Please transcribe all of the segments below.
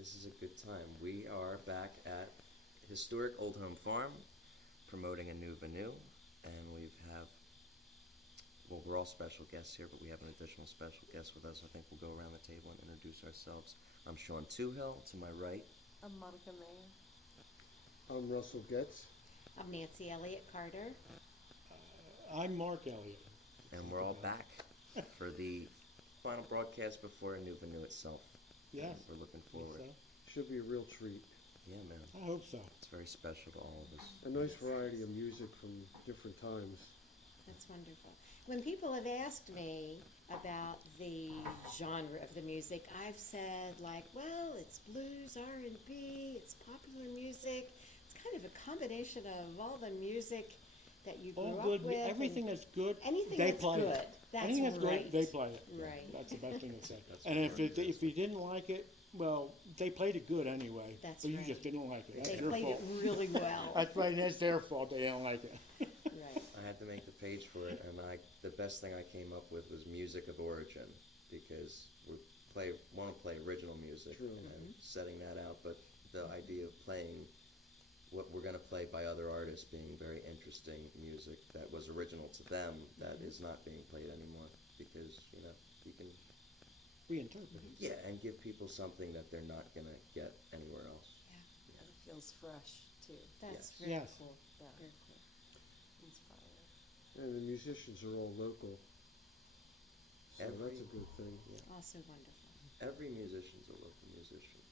This is a good time. We are back at historic Old Home Farm, promoting AnewVenue, and we're all special guests here, but we have an additional special guest with us. I think we'll go around the table and introduce ourselves. I'm Sean Tuhill, to my right. I'm Monica May. I'm Russell Getz. I'm Nancy Elliott Carter. I'm Mark Elliott. And we're all back for the final broadcast before AnewVenue itself. Yes. We're looking forward. Should be a real treat. Yeah, man. I hope so. It's very special to all of us. A nice variety of music from different times. That's wonderful. When people have asked me about the genre of the music, I've said well, it's blues, R&B, it's popular music. It's kind of a combination of all the music that you grew All up good. with. Everything that's good, anything they that's play good. it. That's Anything that's right. great, they play it. Right. That's the best thing to say. That's And what if you didn't like it, well, they played it good anyway. That's but right. you just didn't like it. That's They your played fault. it really well. That's right. That's their fault. They don't like it. Right. I had to make the page for it, and the best thing I came up with was music of origin, because we want to play original music True. and setting that out, but the idea of playing what we're going to play by other artists being very interesting music that was original to them that is not being played anymore, because you can Reinterpret it. and give people something that they're not going to get anywhere else. Yeah, it feels fresh, too. That's Yes. very Yes. cool. Yeah. Very cool. Inspiring. And the musicians are all local. So Every- that's a good thing. Also wonderful. Every musician's a local musician,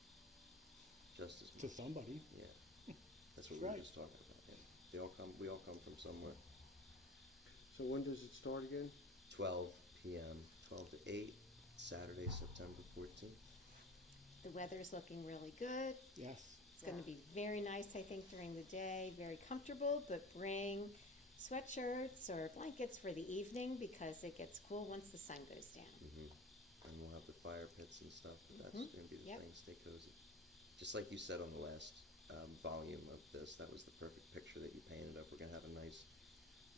just as To much. somebody. Yeah, that's what That's we were right. just talking about. Yeah, we all come from somewhere. So when does it start again? 12 p.m., 12 to 8, Saturday, September 14th. The weather's looking really good. Yes. It's going to be very nice, I think, during the day, very comfortable, but bring sweatshirts or blankets for the evening because it gets cool once the sun goes down. And we'll have the fire pits and stuff. But that's going to be the Yep. thing. Stay cozy. Just like you said on the last volume of this, that was the perfect picture that you painted of. We're going to have a nice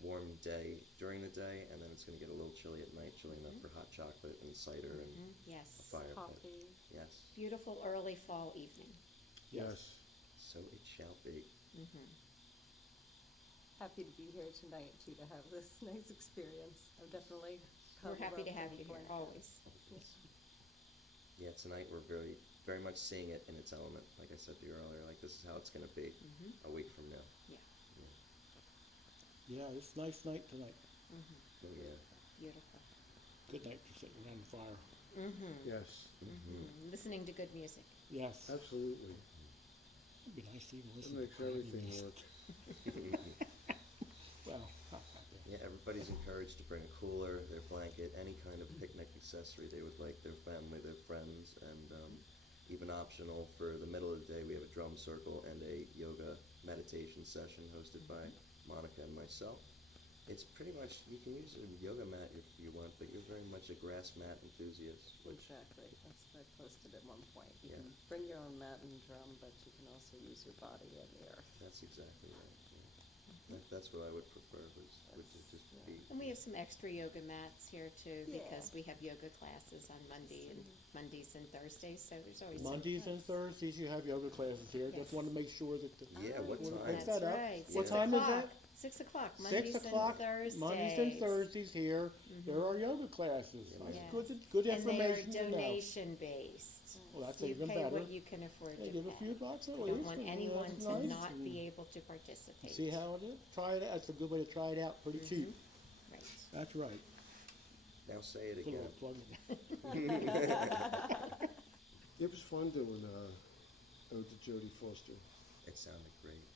warm day during the day, and then it's going to get a little chilly at night, chilly enough for hot chocolate and cider and a Yes. fire pit. Coffee. Yes, Beautiful early fall evening. Yes. so it shall be. Happy to be here tonight, too, to have this nice experience. I've definitely We're come happy to around have many you here, times. always. Yeah, tonight we're very, very much seeing it in its element. Like I said to you earlier, this is how it's going to be a week from now. Yeah, Yeah, it's a nice night tonight. Oh, yeah. beautiful. Good night for sitting around the fire. Yes. Listening to good music. Yes. Absolutely. It'd be nice to even That listen makes to crazy everything music. work. Well, Yeah, everybody's encouraged to bring a cooler, their blanket, any kind of picnic accessory they would like, their family, their friends, and even optional for the middle of the day, we have a drum circle and a yoga meditation session hosted by Monica and myself. It's pretty much, you can use a yoga mat if you want, but you're very much a grass mat enthusiast, which Exactly. That's what I posted at one point. You Yeah. can bring your own mat and drum, but you can also use your body and the earth. that's exactly right. Yeah. That's what I would prefer, would just be. And we have some extra yoga mats here too, Yeah. because we have yoga classes on Mondays and Thursdays, so there's always some Mondays and class. Thursdays you have yoga classes here. Yes. Just want to make sure that the Yeah, what Wanna time? fix That's that up. right. What 6 time is o'clock. that? 6 o'clock, 6 Mondays o'clock, and Thursdays. Mondays and Thursdays here. There are yoga classes. That's Yes. good And they are information to know. donation based. Well, that's You even pay better. what you can afford They to give a pay. few bucks at We least. don't want and anyone that's to nice. not And be able to participate. See how it is? Try it. That's a good way to try it out. Pretty cheap. Right. That's right. Now say it Put a again. little plug in. It was fun doing Ode to Jodie Foster. It sounded great.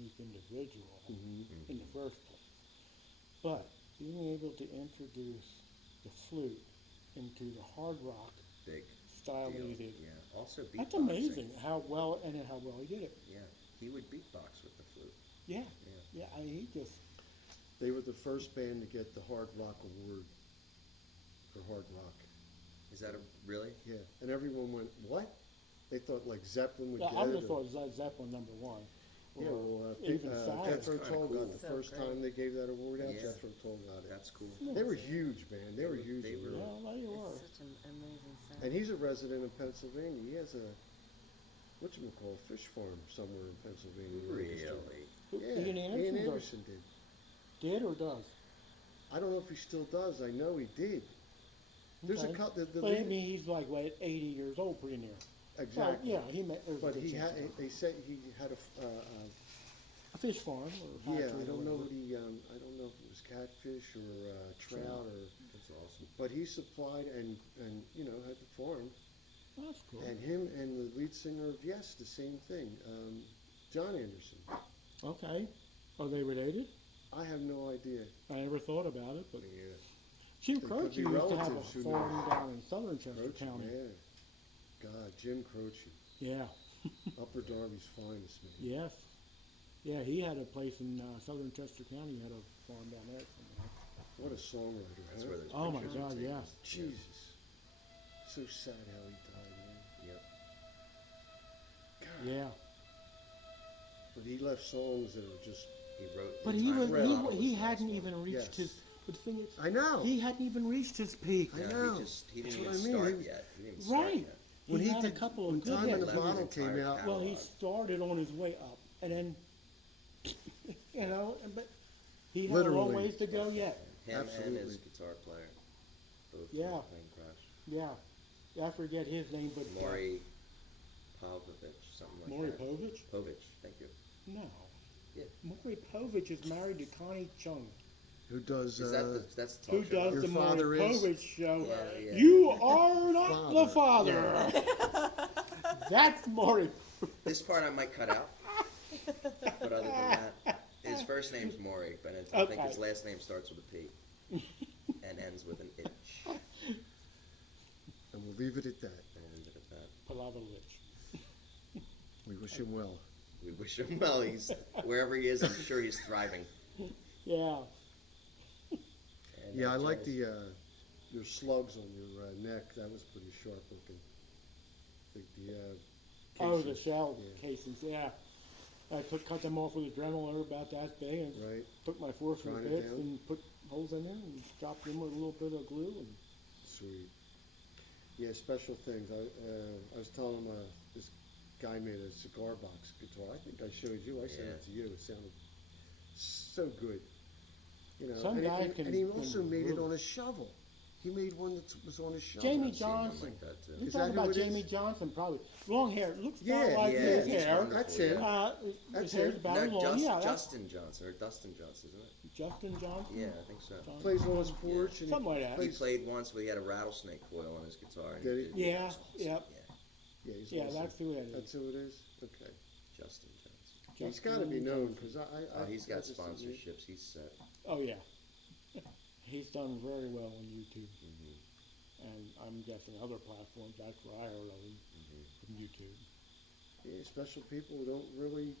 unique individual Mm-hmm. in the first place. But being able to introduce the flute into the hard rock Big style that deal. he did, Yeah. Also beatboxing. that's amazing how well he did it. Yeah. He would beatbox with the flute. Yeah, Yeah. he just, They were the first band to get the Hard Rock Award for hard rock. Is that a really? Yeah, and everyone went, what? They thought like Zeppelin would yeah, get I it. would have or- thought Led Zeppelin #1. Yeah, or well, even Savage. Jethro That's Tull kinda got cool. it. The So first great. time they gave that award out, Yeah. Jethro Tull got it. That's cool. They were huge, man. They were huge. They were- Well, there you are. It's such an amazing sound. And he's a resident of Pennsylvania. He has a, whatchamacallit, fish farm somewhere in Pennsylvania. Really? Yeah, Ian Ian Anderson does. Anderson did. Did or does? I don't know if he still does. I know he did. There's Okay. a couple. The But I lead- mean, he's like, what, 80 years old, pretty near. exactly. Well, yeah, he met, there's a But good he chance had. of They said he had a fish farm or yeah. factory I or don't know whatever. what he. I don't know if it was catfish or trout or. That's awesome. But he supplied and had the farm. That's cool. And him and the lead singer of Yes, the same thing. John Anderson. Okay. Are they related? I have no idea. I never thought about it, but Yeah. Jim They could Croce be used to have a relatives, who farm knows? down in southern Chester Croce, County. yeah. God, Jim Croce, Yeah. Upper Darby's finest man. Yes. Yeah, he had a place in southern Chester County. He had a farm down there somewhere. What a songwriter, That's huh? where there's Oh my pictures God, of yeah. tables. Jesus. So sad how he died, man. Yep. God. Yeah. But he left songs that are just. He wrote. But the he entire was novel he was the hadn't last even one. reached Yes. his. But the thing is, I know. he hadn't even reached his peak. I Yeah, know. he didn't That's even what I mean. start yet. He didn't even start Right. yet. When he he had did- a couple when of good Time in hits. the Left his Bottle came entire out- Well, he catalog. started on his way up, and then, but he had a long Literally. ways to go yet. Him and his Absolutely. guitar player. Both Yeah. were plane crash. Yeah, I forget his name, but Maury Pavlovich, something like Maury that. Povich? Povich, thank you. No, Yeah. Maury Povich is married to Connie Chung, Who does. Is that that's the who talk show? does Your the Maury father is- Povich show. Yeah, yeah. You are not the father. That's Maury. This part I might cut out. But other than that, his first name's Maury, but I think his Okay. last name starts with a P and ends with an H. And we'll leave it at that. And we'll leave it at that. Palavelich. We wish him well. We wish him well. He's wherever he is. I'm sure he's thriving. Yeah. And Yeah, I that's like all. your slugs on your neck. That was pretty sharp looking. Oh, the casings. shell Yeah. casings. Yeah. I cut them off with a Dremel. They're about that big, and Right. took my forcemeat Grind it bits down. and put holes in there and dropped them with a little bit of glue. And Sweet. Yeah, special things. I was telling him this guy made a cigar box guitar. I think I showed you. I sent it to you. It sounded so good. Some and, guy and, can- and he can also made it really- on a shovel. He made one that was on a shovel. Jamie I've seen one Johnson. like that, too. You're Is that talking who about it is? Jamie Johnson, probably. Long hair. Looks Yeah, about like yeah, his he's hair. wonderful, That's him. His That's hair's him. about No, as long. Yeah, that's Justin Johnson or Dustin Johnson, isn't it? Justin Johnson. Yeah, I think so. Johnson. Plays on his porch. And Something like that. He played once where he had a rattlesnake coil on his guitar. And Did he he? Yeah, songs. yep. Yeah, Yeah, he's Yeah, awesome. that's who it is. That's who it is? Okay. Justin Johnson. He's got to be known because I Oh, he's got I just- sponsorships. He's set. Oh yeah, he's done very well on YouTube, Mm-hmm. and I'm guessing other platforms. That's where I heard of him from YouTube. Yeah, special people don't really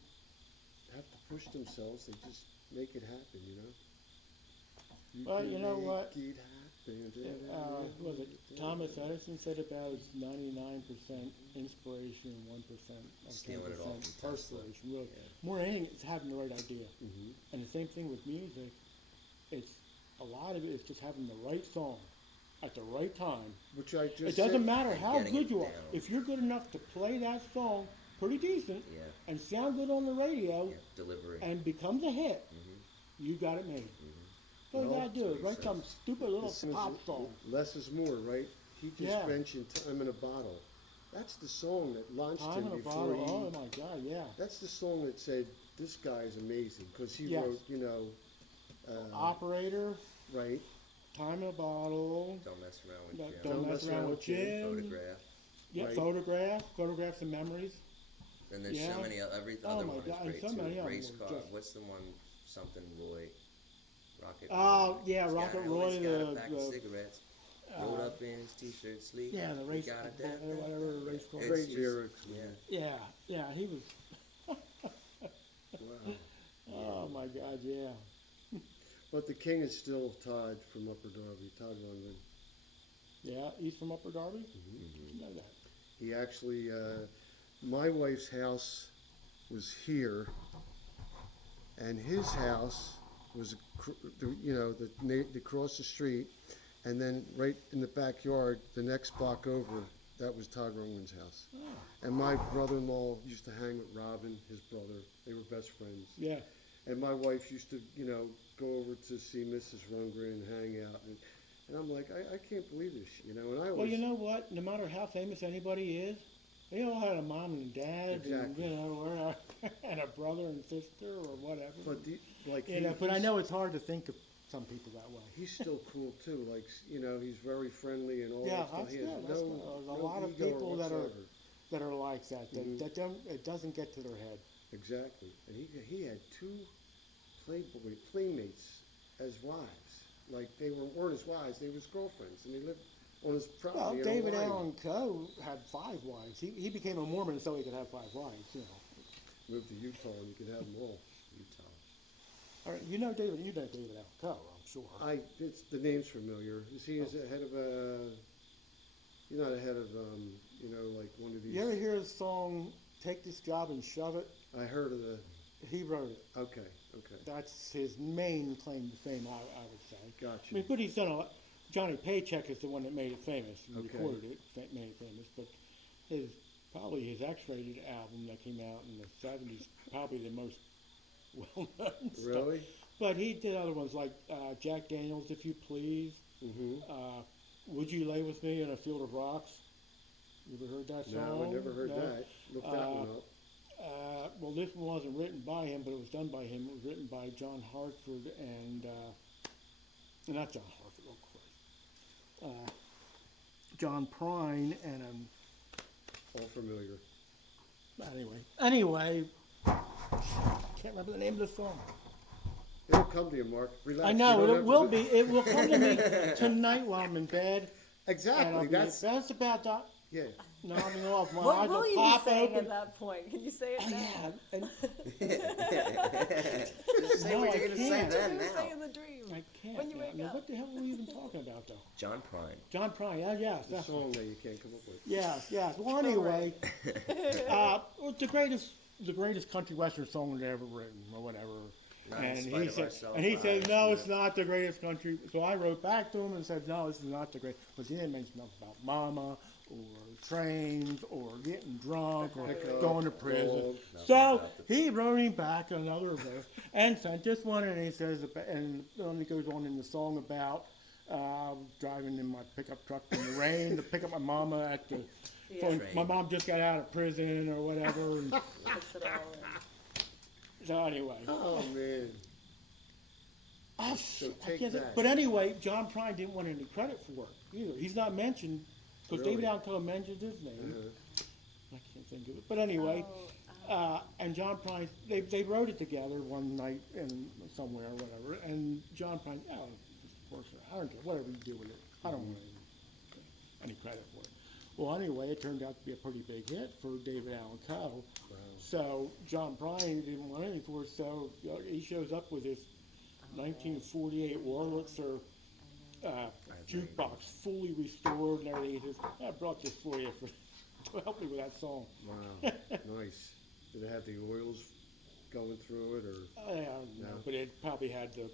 have to push themselves. They just make it happen, you know? Well, can you know make what? it happen. Was it Thomas Edison said about it's 99% inspiration and 1% or Stealing it all 10% from Tesla. perspiration. Really, Yeah. more than anything, it's having the right idea. Mhm. And the same thing with music. It's a lot of it is just having the right song at the right time. Which I just It doesn't said. matter how getting good it you are. down. If you're good enough to play that song pretty decent Yeah. and sound good on the radio Yeah. Delivery. and becomes a hit, Mm-hmm. you got it made. All you Well, gotta do is makes write sense. some stupid little As soon as pop song. Less is more, right? He just Yeah. mentioned Time in a Bottle. That's the song that launched Time him in a before bottle. he... Oh my God, yeah. That's the song that said, this guy's amazing. Because he Yes. wrote, Operator, right? time in a bottle. Don't mess around with No, Jim. don't mess around with Jim. Photograph. Yeah, Right. photographs and memories. And there's Yeah. so many, every Oh other my one is God, and great so too. many of them Race were car, just- what's the one, something Roy? Rocket Oh, Roy. yeah, He's Rocket got, Roy, always got a the- pack the, of cigarettes. Rolled up in his t-shirt sleeve. Yeah, the He race, got a whatever, race car. Great It's- lyrics. Yeah. Yeah, he was, Wow. oh my God, yeah. But the king is still Todd from Upper Darby, Todd Rundgren. Yeah, he's from Upper Darby? Mm-hmm. You know that. He actually, my wife's house was here, and his house was, across the street, and then right in the backyard, the next block over, that was Todd Rundgren's house. Oh, And my brother-in-law used to hang with Robin, his brother. They were best friends. yeah. And my wife used to, go over to see Mrs. Rundgren and hang out. And I'm like, I can't believe this, and I always... Well, you know what? No matter how famous anybody is, they all had a mom and dad, Exactly. and or and a brother and sister or whatever. But, but I know it's hard to think of some people that way. he's still cool, too. Like, he's very friendly and all Yeah, that stuff. that's He has good. That's good. There's a lot of ego people that are whatsoever. that are like that. That, Mhm. that don't. It doesn't get to their head. Exactly. And he had two playmates as wives. Like, they weren't his wives, they were his girlfriends. And they lived on his Well, property in David Hawaii. Allen Coe had 5 wives. He became a Mormon so he could have 5 wives. Moved to Utah and you could have them all. Utah. All right, you know David Allen Coe, I'm sure. The name's familiar. Is he is the head of he's not a head of, like one of these. You ever hear his song "Take This Job and Shove It"? I heard of the, He wrote it. okay. That's his main claim to fame, I would say. Gotcha. I mean, but he's done a lot. Johnny Paycheck is the one that made it famous. He Okay. recorded it, made it famous. But probably his X-rated album that came out in the '70s, probably the most well-known stuff. Really? But he did other ones like Jack Daniels, If You Please. Mm-hmm. Would You Lay With Me in a Field of Rocks? You ever heard that song? No, I never heard No? that. Look that one up. Well, this one wasn't written by him, but it was done by him. It was written by John Hartford and not John Hartford, of course. John Prine and All familiar. anyway, can't remember the name of the song. It'll come to you, Mark. Relax. I You know don't it have will to- be. It will come to me tonight while I'm in bed. And Exactly. I'll be, That's about yeah. nodding off. My What eyes will will you be pop saying open. at that point? Can you say it now? Yeah, and Just say No, what I you're gonna say can't. then What do you say now. in the dream? I can't. When you now. wake Now, up. what the hell were we even talking about, though? John Prine. John Prine. Yeah, yes. the That's, song that you can't come up with. yes. Well, anyway, the greatest country western song that ever written, or whatever. Not in And spite he of said, ourselves, and he but said, I no, see it's it. not the greatest country. So I wrote back to him and said, no, this is not the great. But he didn't mention nothing about mama or trains or getting drunk or Pickup, going to prison. dog. So about the- he wrote him back another verse and sent this one, and he says, and then he goes on in the song about driving in my pickup truck in the rain to pick up my mama at the. Yeah. So Train. my mom just got out of prison or whatever. And Puts it all in. so anyway. Oh man. Oh, So shit, I take can't say- that. But anyway, John Prine didn't want any credit for it either. He's not mentioned, because Really? David Allen Coe mentioned his name. Uh-huh. I can't think of it. But anyway, and John Prine, they wrote it together one night in somewhere or whatever. And John Prine, oh, of course, I don't care, whatever you do with it. I don't want any credit for it. Well, anyway, it turned out to be a pretty big hit for David Allen Coe. Wow. So John Prine didn't want anything for it, so he shows up with his 1948 Wurlitzer jukebox, fully restored and everything. He says, I brought this for you to help me with that song. Wow. Nice. Did it have the oils going through it, or? I don't know, No. but it probably had the,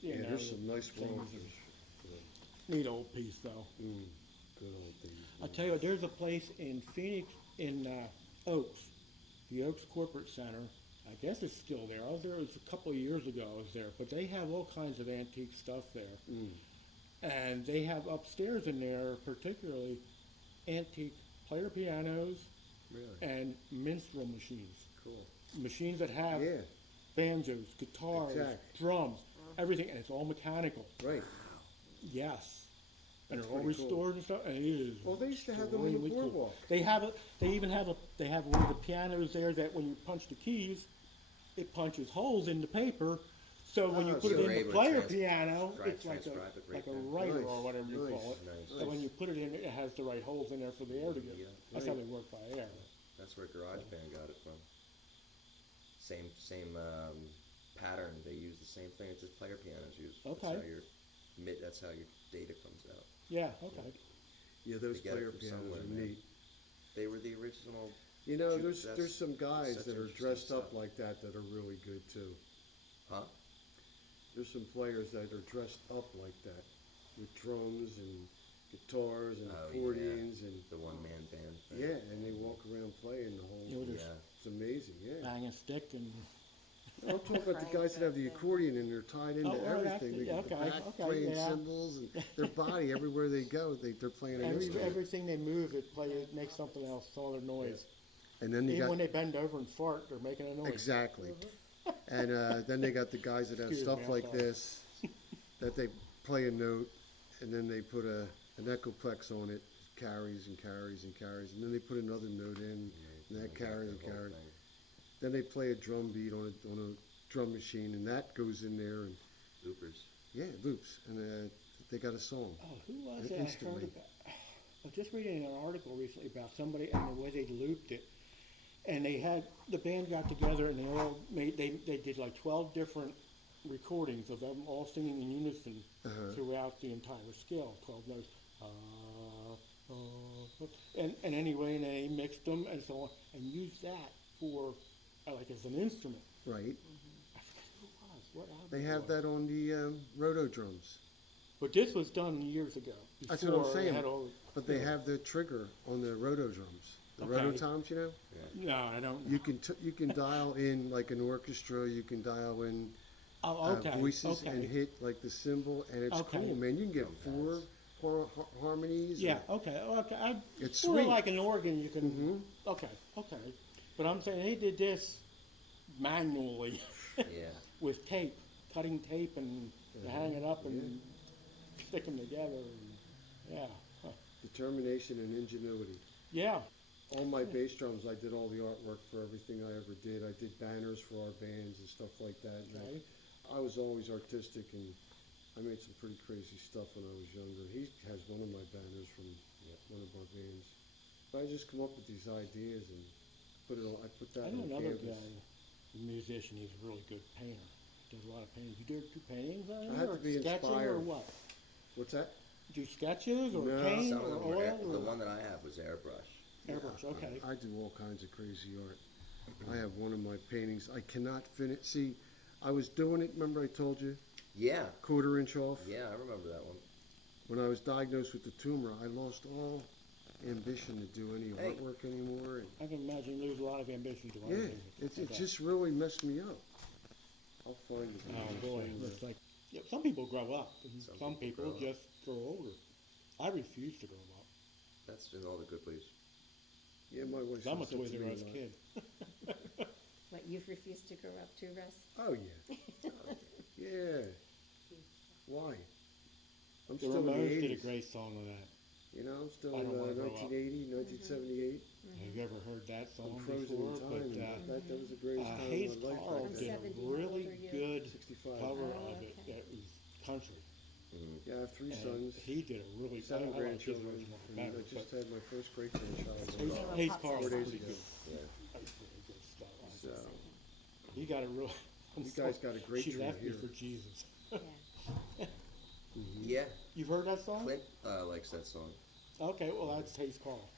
Yeah, there's some nice things. Wurlitzers. Neat old piece, though. Good old things. I'll tell you what, there's a place in Phoenix, in Oaks, the Oaks Corporate Center. I guess it's still there. I was there, it was a couple of years ago I was there, but they have all kinds of antique stuff there. And they have upstairs in there, particularly antique player pianos Really? and minstrel machines. Cool. Machines that have Yeah, banjos, guitars, Exactly. drums, everything, and it's all mechanical. right. Yes. and That's they're all pretty cool. restored and stuff, and it is Well, they used to have them on the extremely cool. boardwalk. They have one of the pianos there that when you punch the keys, it punches holes in the paper, so when you Ah, put so it you're in able the to player trans- piano, right, it's like transcribe it right a there. writer Nice, or whatever you nice, call it. nice. So when you put it in, it has the right holes in there for the air to get. Yeah. That's how Right. they work by air. That's where GarageBand got it from. Same pattern. They use the same thing. It's just player pianos use. Okay. That's how your data comes out. Yeah, okay. Yeah, those They get it player from pianos somewhere, are man. neat. They were the original. You know, That's there's some guys such that are interesting dressed up stuff. like that that are really good too. Huh? There's some players that are dressed up like that, with drums and guitars and Oh, accordions and The one-man band thing. yeah, and they walk around playing the whole. You know, Yeah. It's amazing, yeah. Bang a stick and, I'm talking about the guys that have the accordion and they're tied into Oh, right, everything. They got the okay, back okay, playing yeah. cymbals and their body everywhere they go. They're playing an instrument. everything they move, it makes something else, some other noise. And then they Even when got they bend over and fart, they're making a noise. exactly. And then they got the guys that have Excuse stuff me, I'm like sorry. this, that they play a note, and then they put an echoplex on it, carries and carries and carries, and then they put another note in, and that carries and carries. Then they play a drum beat on a drum machine, and that goes in there, and Loopers. yeah, it loops, and they got a song. Oh, who was it? I heard Instantly. about, I was just reading an article recently about somebody and the way they looped it. And they had, the band got together and they did like 12 different recordings of them all singing in unison throughout the entire scale, 12 notes. And anyway, and they mixed them and so on, and used that for, like as an instrument. Right. I forget who it was, what album They it have was. that on the roto drums, But this was done years ago. That's what I'm before they saying. had all- but they have the trigger on the roto drums. The Okay. rototoms, you know. No, I don't. You can dial in like an orchestra. You can dial in Oh, okay. voices okay. and hit like the cymbal, and it's Okay. cool, man. You can get four harmonies. Yeah, okay, okay. It's Sort of sweet. like an organ, you can. Mhm. Okay, okay. But I'm saying they did this manually Yeah. with tape, cutting tape and you hang it up and stick them together. And, yeah, huh. Determination and ingenuity. Yeah. On my bass drums, I did all the artwork for everything I ever did. I did banners for our bands and stuff like that. And Okay. I was always artistic, and I made some pretty crazy stuff when I was younger. He has one of my banners from one of our bands. But I just come up with these ideas and put it on. I put that I know on another canvas. guy, a musician. He's a really good painter. Does a lot of painting. You do paintings? I had to or be sketching or inspired. what? What's that? Do sketches or No. paint Some of or them were oil? the or one that I have was airbrush. airbrush? Okay. I do all kinds of crazy art. I have one of my paintings. I cannot finish. See, I was doing it. Remember I told you, Yeah. 1/4 inch off. Yeah, I remember that one. When I was diagnosed with the tumor, I lost all ambition to do any Hey. artwork anymore. And I can imagine you lose a lot of ambition to yeah, anything. it Okay. just really messed me up. I'll find it. Oh boy, looks like some people grow up, and Some some people people grow up. just grow older. I refuse to grow up. That's in all the good ways. Yeah, my wife 'Cause I'm a says that Toys to R me a Us lot. kid. What, you've refused to grow up too, Russ? Oh yeah, yeah. Why? I'm The still in the Ramones did a 80s. great song of that. You know, I'm still I in don't wanna grow up. 1980, 1978. Have you ever heard that I'm song frozen before? in time. But and that was the greatest time Hayes of my life. Carl back did then. a 70, how old really are you? good 65. cover Oh, of it okay. that was country. Yeah, I have 3 And sons, he did a really good. 7 I like his grandchildren, original and better, I just but had my first great grandchild. Hayes Carl 4 was days pretty ago. good. Yeah. That's really good stuff. So, He got a real. You guys got a great She tree left me here. for Jesus. Yeah. Yeah. You've heard that song? Clint likes that song. Okay, well that's Hayes Carl.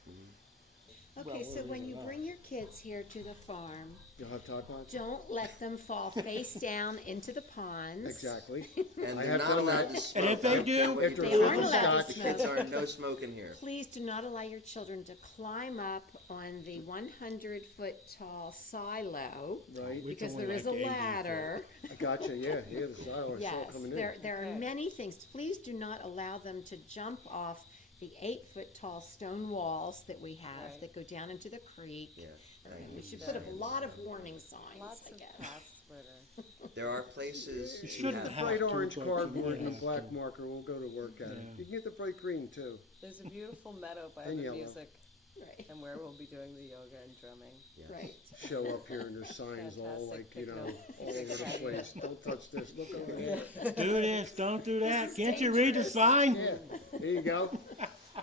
Okay, Well, so what when is it you now? bring your kids here to the farm, You'll have Tide Pods? don't let them fall face down into the ponds. Exactly. And I they're have not done allowed that. to smoke. And if they I don't care do, what you after do. They aren't Fifth allowed Scotch, to The kids smoke. are no smoking here. Please do not allow your children to climb up on the 100-foot tall silo Right? We- because only there is a like 80 ladder. I gotcha, yeah, the style I saw Yes, coming in. there are many things. Please do not allow them to jump off the 8-foot tall stone walls that we have Right. that go down into the creek. Yeah. And we should put up a lot of warning signs, Lots I of guess. paths. Right. There are places You who shouldn't have, have Bright to, orange but cardboard you and a have black to. marker won't go to work at it. Yeah. You can get the bright green too. There's a beautiful meadow by And the yellow. music, Right, and where we'll be doing the yoga and drumming. yeah. right. Show up here and their signs all Fantastic like, you know, pickup. all over the Exciting. place. Don't touch this, look over there. Do this, don't do that. is Can't you read the dangerous. sign? Yeah, there you go.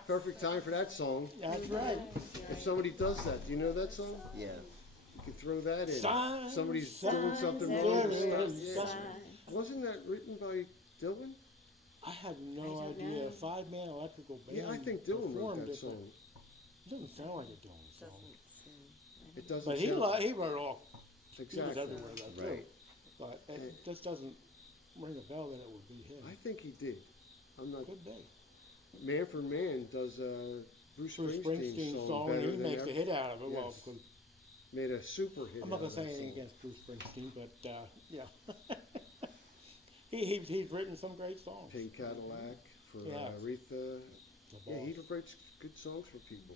Perfect time for that song. That's right. If somebody does that, do you know that song? Yeah. You can throw that in. Signs, Somebody's doing signs, something there wrong. it Signs, is. yeah. Signs. Wasn't that written by Dylan? I had I no don't idea. know. 5-man electrical band. Yeah, I think Dylan wrote performed that it, but song. It doesn't sound like a Dylan song. Doesn't seem. It doesn't But he, sound. he wrote all. He was Exactly. everywhere though too. Right. But it just doesn't ring a bell that it would be him. I think he did. I'm not. Could be. Man for Man does Bruce Bruce Springsteen's Springsteen song song, better and he than makes ever. a hit out of it. Well, Yes. because Made a super hit. I'm not out gonna of say that anything song. against Bruce Springsteen, but yeah, he's written some great songs. Pink Cadillac for Yeah. Aretha. The Yeah, he boss. writes good songs for people.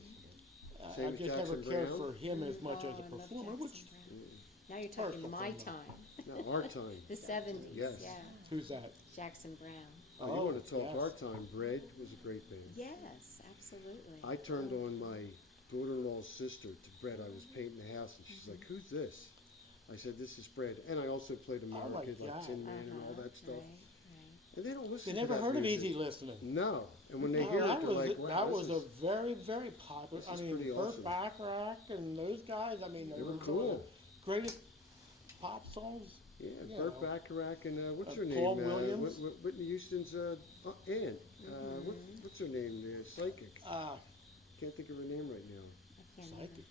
I Same with just never Jackson cared Brown. for him as much Oh, as a I love performer, Jackson which Brown. Now you're talking First my performer. time, No, our time. the 70s, Yes. yeah. who's that? Jackson Brown. Oh, you Oh, want to talk yes. our time? Bread was a great band. Yes, absolutely. I turned on my daughter-in-law's sister to Bread. I was painting the house, and she's like, "Who's this?" I said, "This is Bread." And I also played my American, like God. Tin Man and all Uh-huh, that stuff. right. And they don't They listen never to that heard of music. Easy Listening. No. And when they Oh, hear it, that they're was like, "Wow, that was this a is very very popular. this I is mean, pretty Burt awesome. Bacharach and those guys. I mean, They were some of cool. the greatest pop songs. Yeah, you Burt know. Bacharach and what's her Paul name? Williams? Whitney Houston's aunt. What's her name? Psychic. Can't think of her name right now. I can't Psychic.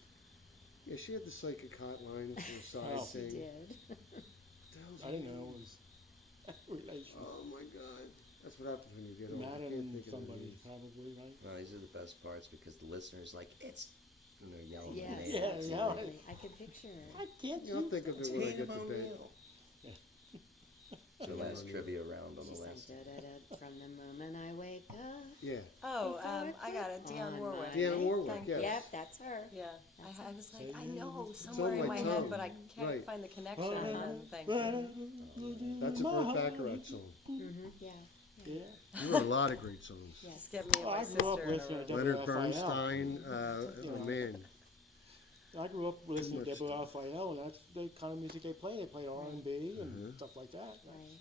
Yeah, she had the psychic hotline for the side Oh. She thing. did. What the hell's I her didn't name? know it was relation. Oh my God, that's what happens when you get old. I Madden can't think of the somebody name. probably, right? No, these are the best parts because the listeners like it's, and they're yelling their Yes, names. Yeah, yeah. absolutely. I can picture I it. can't You don't think of it when I get to bed. The last Yeah. trivia round on the She's like, list. da-da-da, from the moment I wake up. Yeah, Oh, Before I got it, Dionne on Warwick. my Dionne Warwick, Thank yes. you. Yep, that's her. Yeah, That's I it. was like, I know It's somewhere on in my my head, tongue. but I can't Right. find the connection. And thank you. that's a Burt Bacharach song. Yeah, Yeah. You wrote a lot of great songs. yes. Just get me and Well, my I grew up sister in a listening to row. Leonard WFIL. Bernstein, You oh know. man, I grew up listening to much stuff. WFIL, and that's the kind of music they play. They played R&B and stuff like that. Right.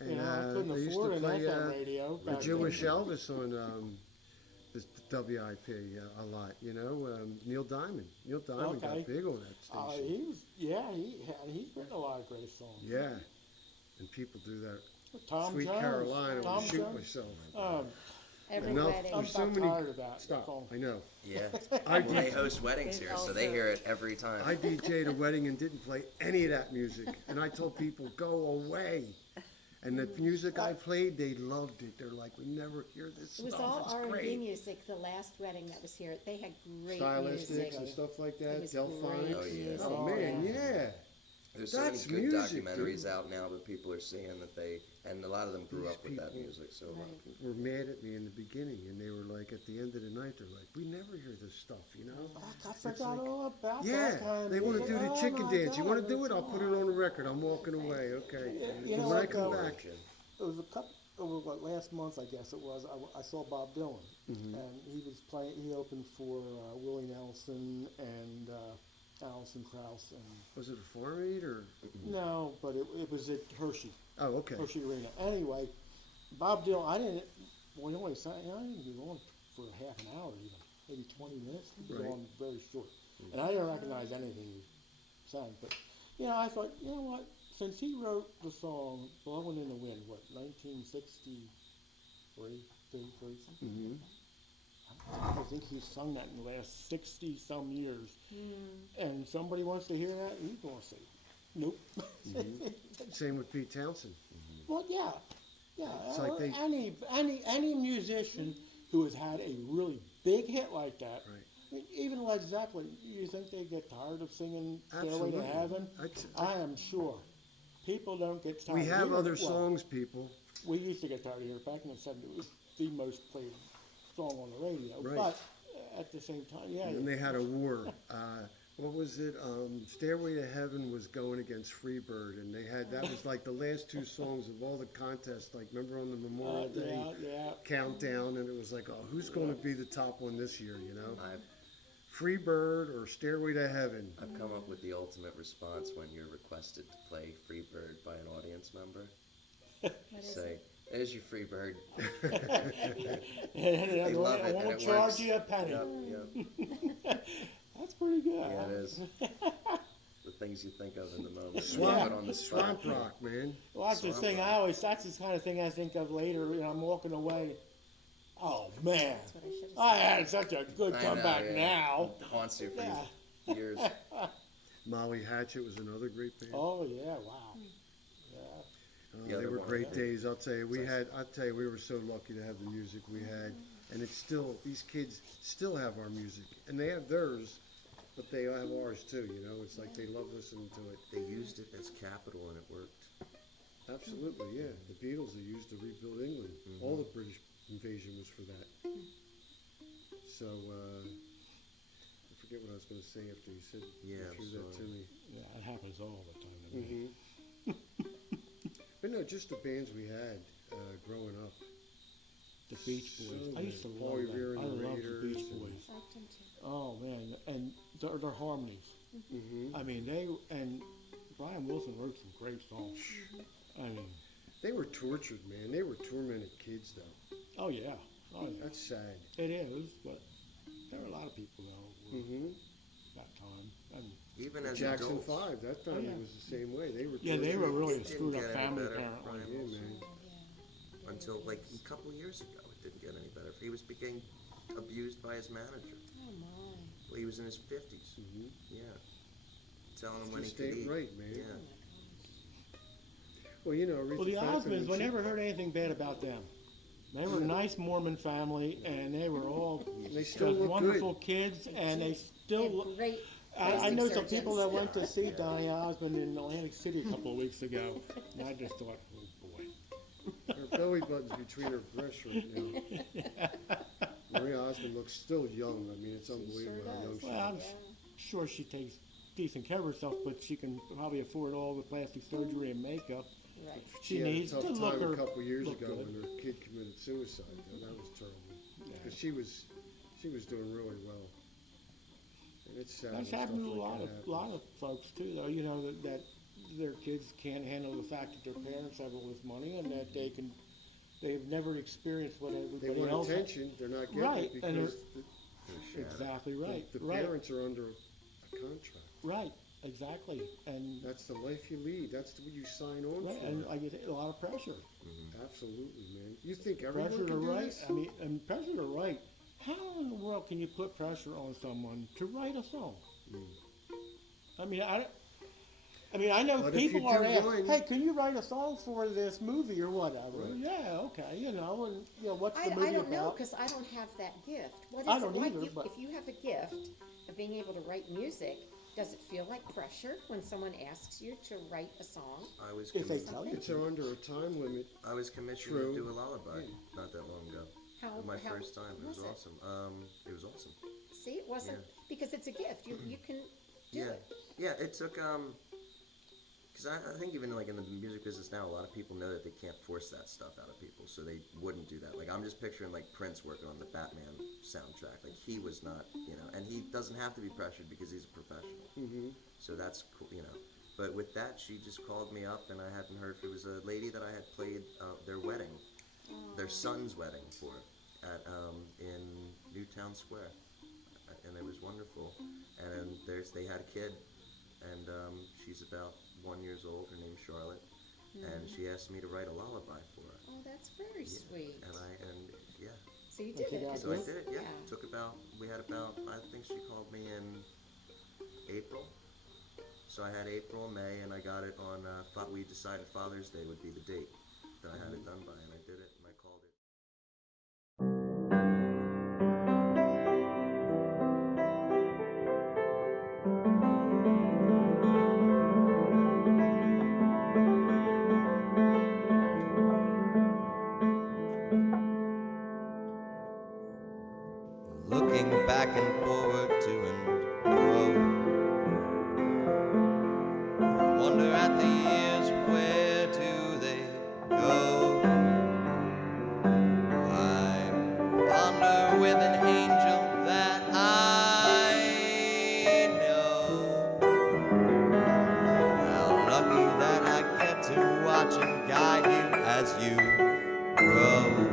You and know, I couldn't they used afford to an play FM radio. the back Jewish then. Elvis on this WIP a lot. You know, Neil Diamond. Neil Diamond Okay. got big on that station. He was, yeah, he's written a lot of great songs. Yeah, and people do that. Tom Sweet Jones. Carolina, I Tom would shoot Jones. myself. Every Enough. wedding. I'm There's so about many- tired of that. Stop. song. I know. Yeah. I Well, they did. host weddings It here, so they also- hear it every time. I DJ'd a wedding and didn't play any of that music, and I told people go away. And the music I played, they loved it. They're like, we never hear this It was stuff. all It's R&B great. music, the last wedding that was here. They had great Stylistics music. and stuff like It that. was Delphonics. great Oh, yeah. music. Oh man, yeah. There's so many That's good music, documentaries dude. out now that people are seeing that and a lot of them grew These up with that people- music. So a lot of Right. people. Were mad at me in the beginning, and they were like, at the end of the night, they're like, we never hear this stuff, you know? I forgot like- all about that Yeah, kind of they want to music. do the Oh, chicken my dance. You want to God, do it? I'll it's put it on the record. I'm walking away. Okay. You And know when I what, come though? back, It was a couple. It was like last month, I guess it was. I saw Bob Dylan, and he was playing. He opened for Willie Nelson and Alison Krauss, and was it a Farm Aid or? no, but it was at Hershey Oh, okay. Arena. Anyway, Bob Dylan. I didn't. Well, he only sang. I didn't be on for half an hour, even maybe 20 minutes. He was Right. on very short, and I didn't recognize anything he sang. But I thought, you know what? Since he wrote the song "Blowing in the Wind," what 1963, 33, something. Mm-hmm. I think he's sung that in the last 60 some years. And somebody wants to hear that, he's gonna say, nope. Same with Pete Townsend. Well, yeah. It's like they- Any musician who has had a really big hit like that, Right. I mean, even Led Zeppelin, you think they get tired of singing Stairway Absolutely. to Heaven? I am sure. People don't get tired. We have Even- other well, songs, people. We used to get tired of hearing it. Back in the 70s, it was the most played song on the radio. Right. But at the same time, yeah. And they had a war. what was it? Stairway to Heaven was going against Freebird, and that was like the last two songs of all the contests. Like, remember on the Memorial Day Yeah. countdown, and it was like, oh, who's going to be the top one this year? You know, I've Freebird or Stairway to Heaven. I've come up with the ultimate response when you're requested to play Freebird by an audience member. What is Say, it? "There's your Freebird." And They love it, I and won't it charge works. you a penny. Yep. That's pretty good. Yeah, it is. The things you think of in the moment. You Swamp, put on the spot. Swamp Rock, man. Well, that's the Swamp thing. Rock. That's the kind of thing I think of later. I'm walking away. Oh man, That's what I should have I said. had such a good I know, comeback yeah. now. It haunts you for Yeah. years. Molly Hatchet was another great band. Oh yeah, wow. Yeah. Yeah, They they're were one great of the- days. I'll tell you, we were so lucky to have the music we had, and it's still, these kids still have our music, and they have theirs, but they have ours too. You know, it's like they love listening to it. They used it as capital and it worked. Absolutely, yeah. The Beatles are used to rebuild England. All the British invasion was for that. So I forget what I was going to say after you said Yeah, you I'm threw that to sorry. me. Yeah, it happens all the time to me. But no, just the bands we had growing up. The Beach Boys. So I used to good. love Paul them. Revere I and the love the Raiders Beach and- Boys. Liked him too. Oh man, and their harmonies. Mm-hmm. I mean, Brian Wilson wrote some great songs. I mean, They were tortured, man. They were tormented kids, though. oh yeah, That's sad. it is. But there are a lot of people though Mm-hmm. that time. And Even as Jackson adults. 5, that family yeah. was the same way. They were yeah, they were tortured. really a It didn't screwed up get any family better, apparently. Brian Yeah, Wilson. man. Until like a couple of years ago, it didn't get any better. He was being abused by his manager. Oh my. Well, he was in his 50s. Mhm. Yeah. Telling him when he Just could ain't eat. right, man. Yeah. Oh my gosh. Well, you know, Aretha Well, the Franklin, Osmonds, we never heard anything bad about them. They were a nice Mormon family, and they were all they still just look wonderful kids, and they still. They're great. I know some plastic people that surgeons. went to see Donny Osmond in Atlantic City a couple of weeks ago, and I just thought, oh boy. good. Her belly button's between her breasts right now. Maria Osmond looks still young. I mean, it's unbelievable how young she Well, I'm is. sure she takes decent care of herself, but she can probably afford all the plastic surgery and makeup. Right. She had needs a tough to look time her a couple years look ago good. when her kid committed suicide. You know, that was terrible. Yeah. Because she was doing really well. And it's sad. That's when happened to a stuff lot like of that happens. folks too, though. You know that their kids can't handle the fact that their parents have all this money and that they've never experienced what They everybody want else has. attention. They're not getting Right, it and because Exactly right. the right. parents are under a contract. Right. Exactly. And That's the life you lead. That's what you sign on right, for. and like you say, a lot of pressure. Absolutely, man. You think everyone Pressure can to do write. this? I mean, and pressure to write. How in the world can you put pressure on someone to write a song? I mean, I know But if you people are do asked, one- "Hey, can you write a song for this movie or whatever?" Right. Yeah, okay, and what's the I movie don't know, about? because I don't have that gift. What is I it don't like either, you, but- if you have a gift of being able to write music? Does it feel like pressure when someone asks you to write a song? I was If they commissioned, tell you. It's under a time limit. I was commissioned True. to do a lullaby not that long ago. My How first time. It was was it? awesome. It was awesome. See, it wasn't because it's a gift. You can do Yeah. it. Yeah, it took because I think even like in the music business now, a lot of people know that they can't force that stuff out of people, so they wouldn't do that. Like I'm just picturing like Prince working on the Batman soundtrack. Like he was not, and he doesn't have to be pressured because he's a professional. Mm-hmm. So that's cool, But with that, she just called me up, and I hadn't heard. It was a lady that I had played their wedding, their son's wedding for, at in Newtown Square, and it was wonderful. And they had a kid, and she's about 1 year old. Her name's Charlotte, and she asked me to write a lullaby for her. Oh, that's very sweet. And yeah, So you did Okay, it. guys, so I Well, did it. Yeah, we had about. I think she called me in April. So I had April, May, and I got it on. We decided Father's Day would be the date that I had it done by, and I did it, and I called it. Looking back and forward to and fro, as you grow.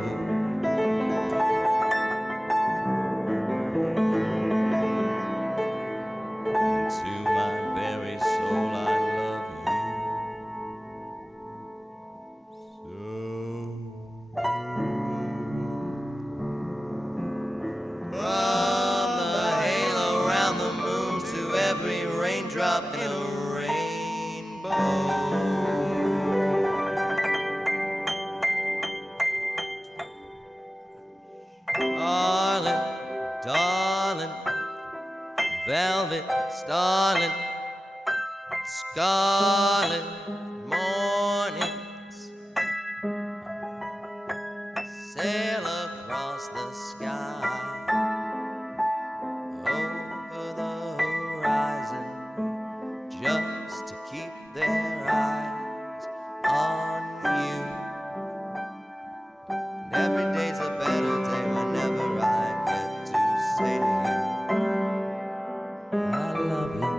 To my very soul, I love you so. From the halo round the moon to every raindrop in a rainbow. Darling, darling, velvet starling, scarlet mornings sail across the sky over the horizon just to keep their eyes on you. And every day's a better day whenever I get to say to you, I love you.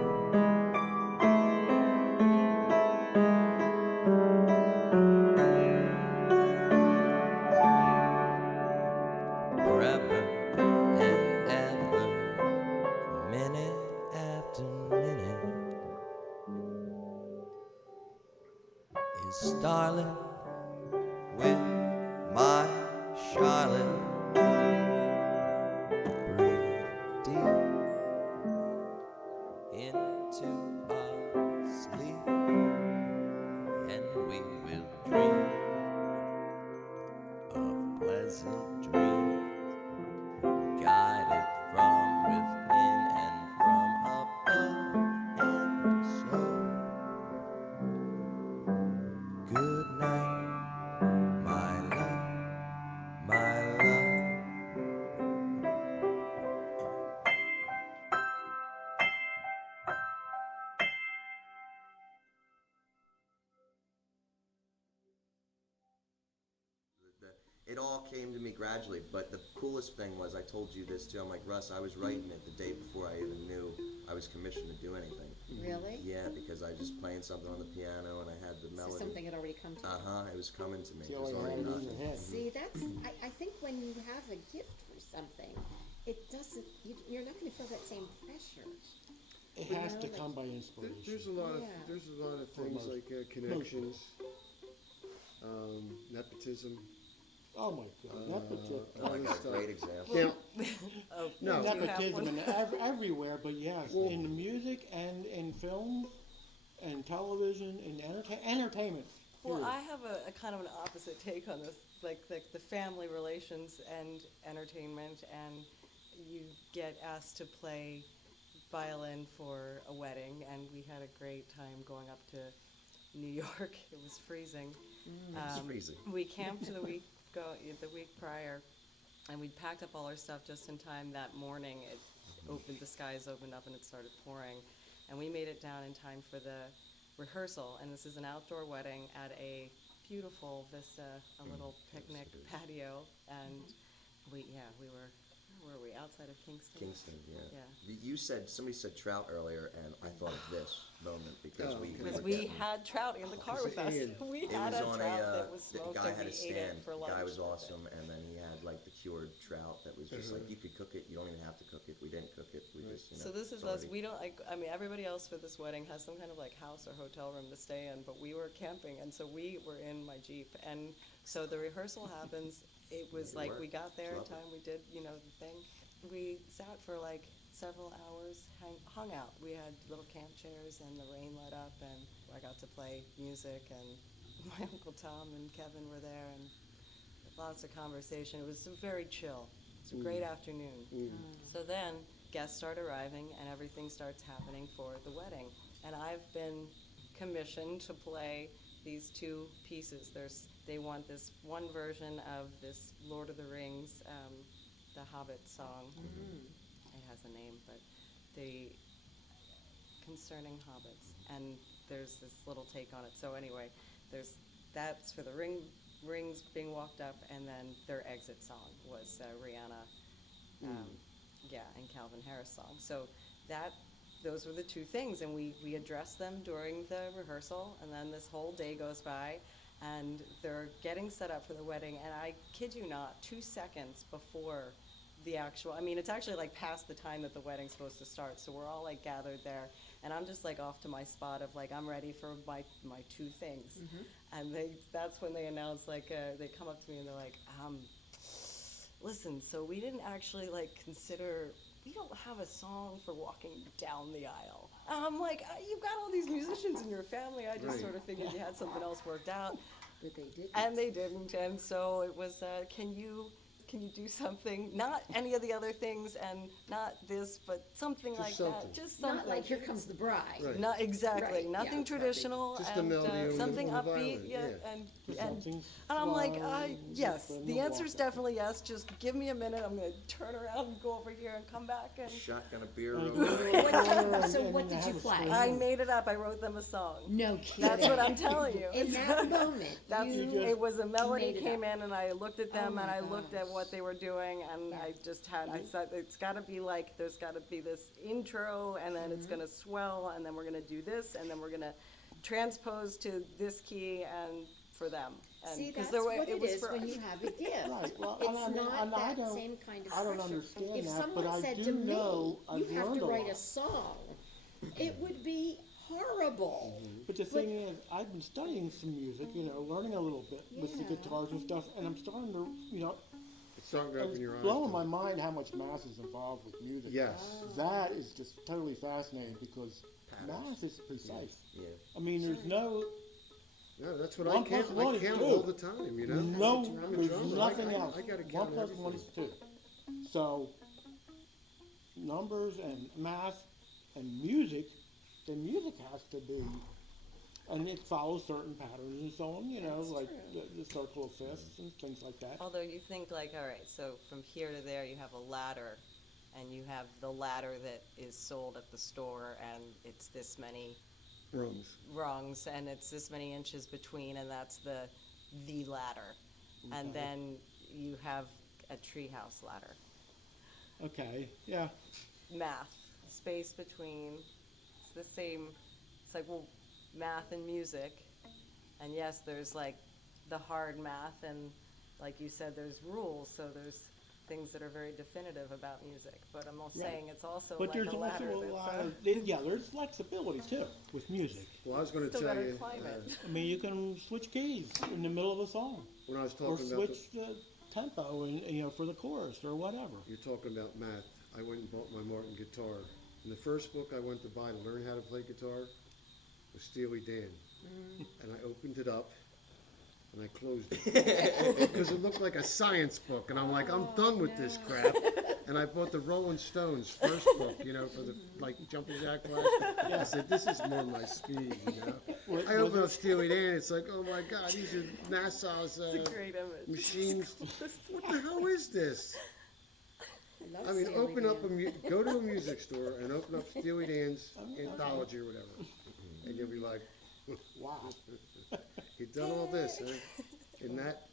Forever and ever, minute after minute, is starlit with my Charlotte. Breathe deep into our sleep, and we will dream of pleasant dreams, guided from within and from above. And so, good night, my love, my love. It all came to me gradually, but the coolest thing was, I told you this too, I'm like, Russ, I was writing it the day before I even knew I was commissioned to do anything. Really? Yeah, because I was just playing something on the piano and I had the So melody. something had already come to you. Uh-huh, it was coming to me. See It how was you already had it in knocking. your head. See, that's, I think when you have a gift for something, it doesn't, you're not gonna feel that same pressure. It You has know, to like- come by There's inspiration. a lot of, Yeah. there's a lot of For things most- like connections, nepotism. Oh my God, nepotism. Oh, I Other got a stuff. great example. Now, Oh, No. do you have Nepotism one? everywhere, but yes, Well- in the music and in film and television and entertainment. Well, period. I have a kind of an opposite take on this, like the family relations and entertainment, and you get asked to play violin for a wedding, and we had a great time going up to New York. It was freezing. It's freezing. We camped the week prior, and we'd packed up all our stuff just in time that morning. The skies opened up and it started pouring, and we made it down in time for the rehearsal. And this is an outdoor wedding at a beautiful vista, a little picnic patio, and we were, where were we, outside of Kingston? Kingston, yeah. Yeah. Somebody said trout earlier, and I thought of this moment because Oh, we okay. Because were we getting- had trout in the car with us. Ian. We It had was a on trout a, that was the smoked, guy and had we a ate stand, it for the lunch. guy was with it. awesome, and then he had like the cured trout that was just like, you could cook it, you don't even have to cook it, we didn't cook it, we just, you know. So this is it's us, already- we don't, I mean, everybody else for this wedding has some kind of like house or hotel room to stay in, but we were camping, and so we were in my Jeep, and so the rehearsal happens, it was It like, worked. we got there in It's lovely. time, we did, the thing. We sat for like several hours, hung out. We had little camp chairs, and the rain let up, and I got to play music, and my Uncle Tom and Kevin were there, and lots of conversation. It was very chill. It's a great afternoon. So then guests start arriving, and everything starts happening for the wedding. And I've been commissioned to play these two pieces. They want this one version of this Lord of the Rings, the Hobbit song. It has a name, but concerning hobbits, and there's this little take on it. So anyway, that's for the rings being walked up, and then their exit song was Rihanna, and Calvin Harris song. So those were the two things, and we addressed them during the rehearsal, and then this whole day goes by, and they're getting set up for the wedding, and I kid you not, 2 seconds before the actual, I mean, it's actually like past the time that the wedding's supposed to start, so we're all like gathered there, and I'm just like off to my spot of like, I'm ready for my 2 things. And that's when they announce, like, they come up to me and they're like, listen, so we didn't actually like consider, we don't have a song for walking down the aisle. And I'm like, you've got all these musicians in your family, I just Right. sort of figured you had something else worked out. But they didn't. And they didn't, and so it was, can you do something, not any of the other things, and not this, but something Just like something. that, just something. Not like Here Comes the Bride. Right. Not exactly, Right, nothing yeah, traditional, Just a and melody on the- something on the upbeat, violin, yeah, yeah. and Something I'm like, slow, yes, and the then answer's walk. definitely yes, just give me a minute, I'm gonna turn around and go over here and come back, and Shotgun a beer And over. So and what then did you have a play? screen. I made it up, I wrote them a song. No kidding. That's what I'm telling you. In that moment, That's, you it was a melody made it came up. in, and I looked at them, Oh and my I looked at gosh. what they were doing, and I just had, I said, it's gotta be like, there's gotta be this intro, and then it's gonna swell, and then we're gonna do this, and then we're gonna transpose to this key, and for them. And See, 'cause that's there were- what it was is for- when you have a gift. Right, well, It's and I mean, not and I that don't- same kind of I don't pressure. understand If that, someone but I said do to me, know I've you have learned to a write lot. a song, it would be horrible. But the thing is, I've been studying some music, learning a little bit with the Yeah. guitars and stuff, and I'm starting to, It's starting to and open your it's eyes. blowing to my it. mind how much math is involved with music. Yes. That is just totally fascinating because Patterns. math is precise. Yeah. I mean, there's no, No, that's what One I count. plus one I is count two. all the time, you know? no, I'm a there's drummer. nothing I else. gotta 1 count plus 1 is everything. 2. So, numbers and math and music, the music has to be, and it follows certain patterns and so on, like the circle of fifths and things like that. Although you think like, all right, so from here to there, you have a ladder, and you have the ladder that is sold at the store, and it's this many Rungs. rungs, and it's this many inches between, and that's the ladder. And then you have a treehouse ladder. Okay, yeah. Math, space between, it's the same, it's like, well, math and music, and yes, there's like the hard math, and like you said, there's rules, so there's things that are very definitive about music, but I'm also Right. saying it's also But like there's a ladder also a that's, lot of, there's flexibility too with music. Well, I was going to still tell gotta you, climb it. I mean, you can switch keys in the middle of a song, when I was or talking about switch the tempo, and for the chorus or whatever. you're talking about math. I went and bought my Martin guitar. And the first book I went to buy to learn how to play guitar was Steely Dan. And I opened it up and I closed it. Because it looked like a science book. And I'm like, I'm done with this crap. And I bought the Rolling Stones first book, for the jumping jack class. I said, this is more my speed, Was- I was opened it- up Steely Dan, it's like, oh my God, these are NASA's It's a great image. machines. What the hell is this? love I mean, Steely open up Dan. go to a music store and open up Steely Dan's anthology or whatever, and you'll be like, Wow. you've done all this, huh? In that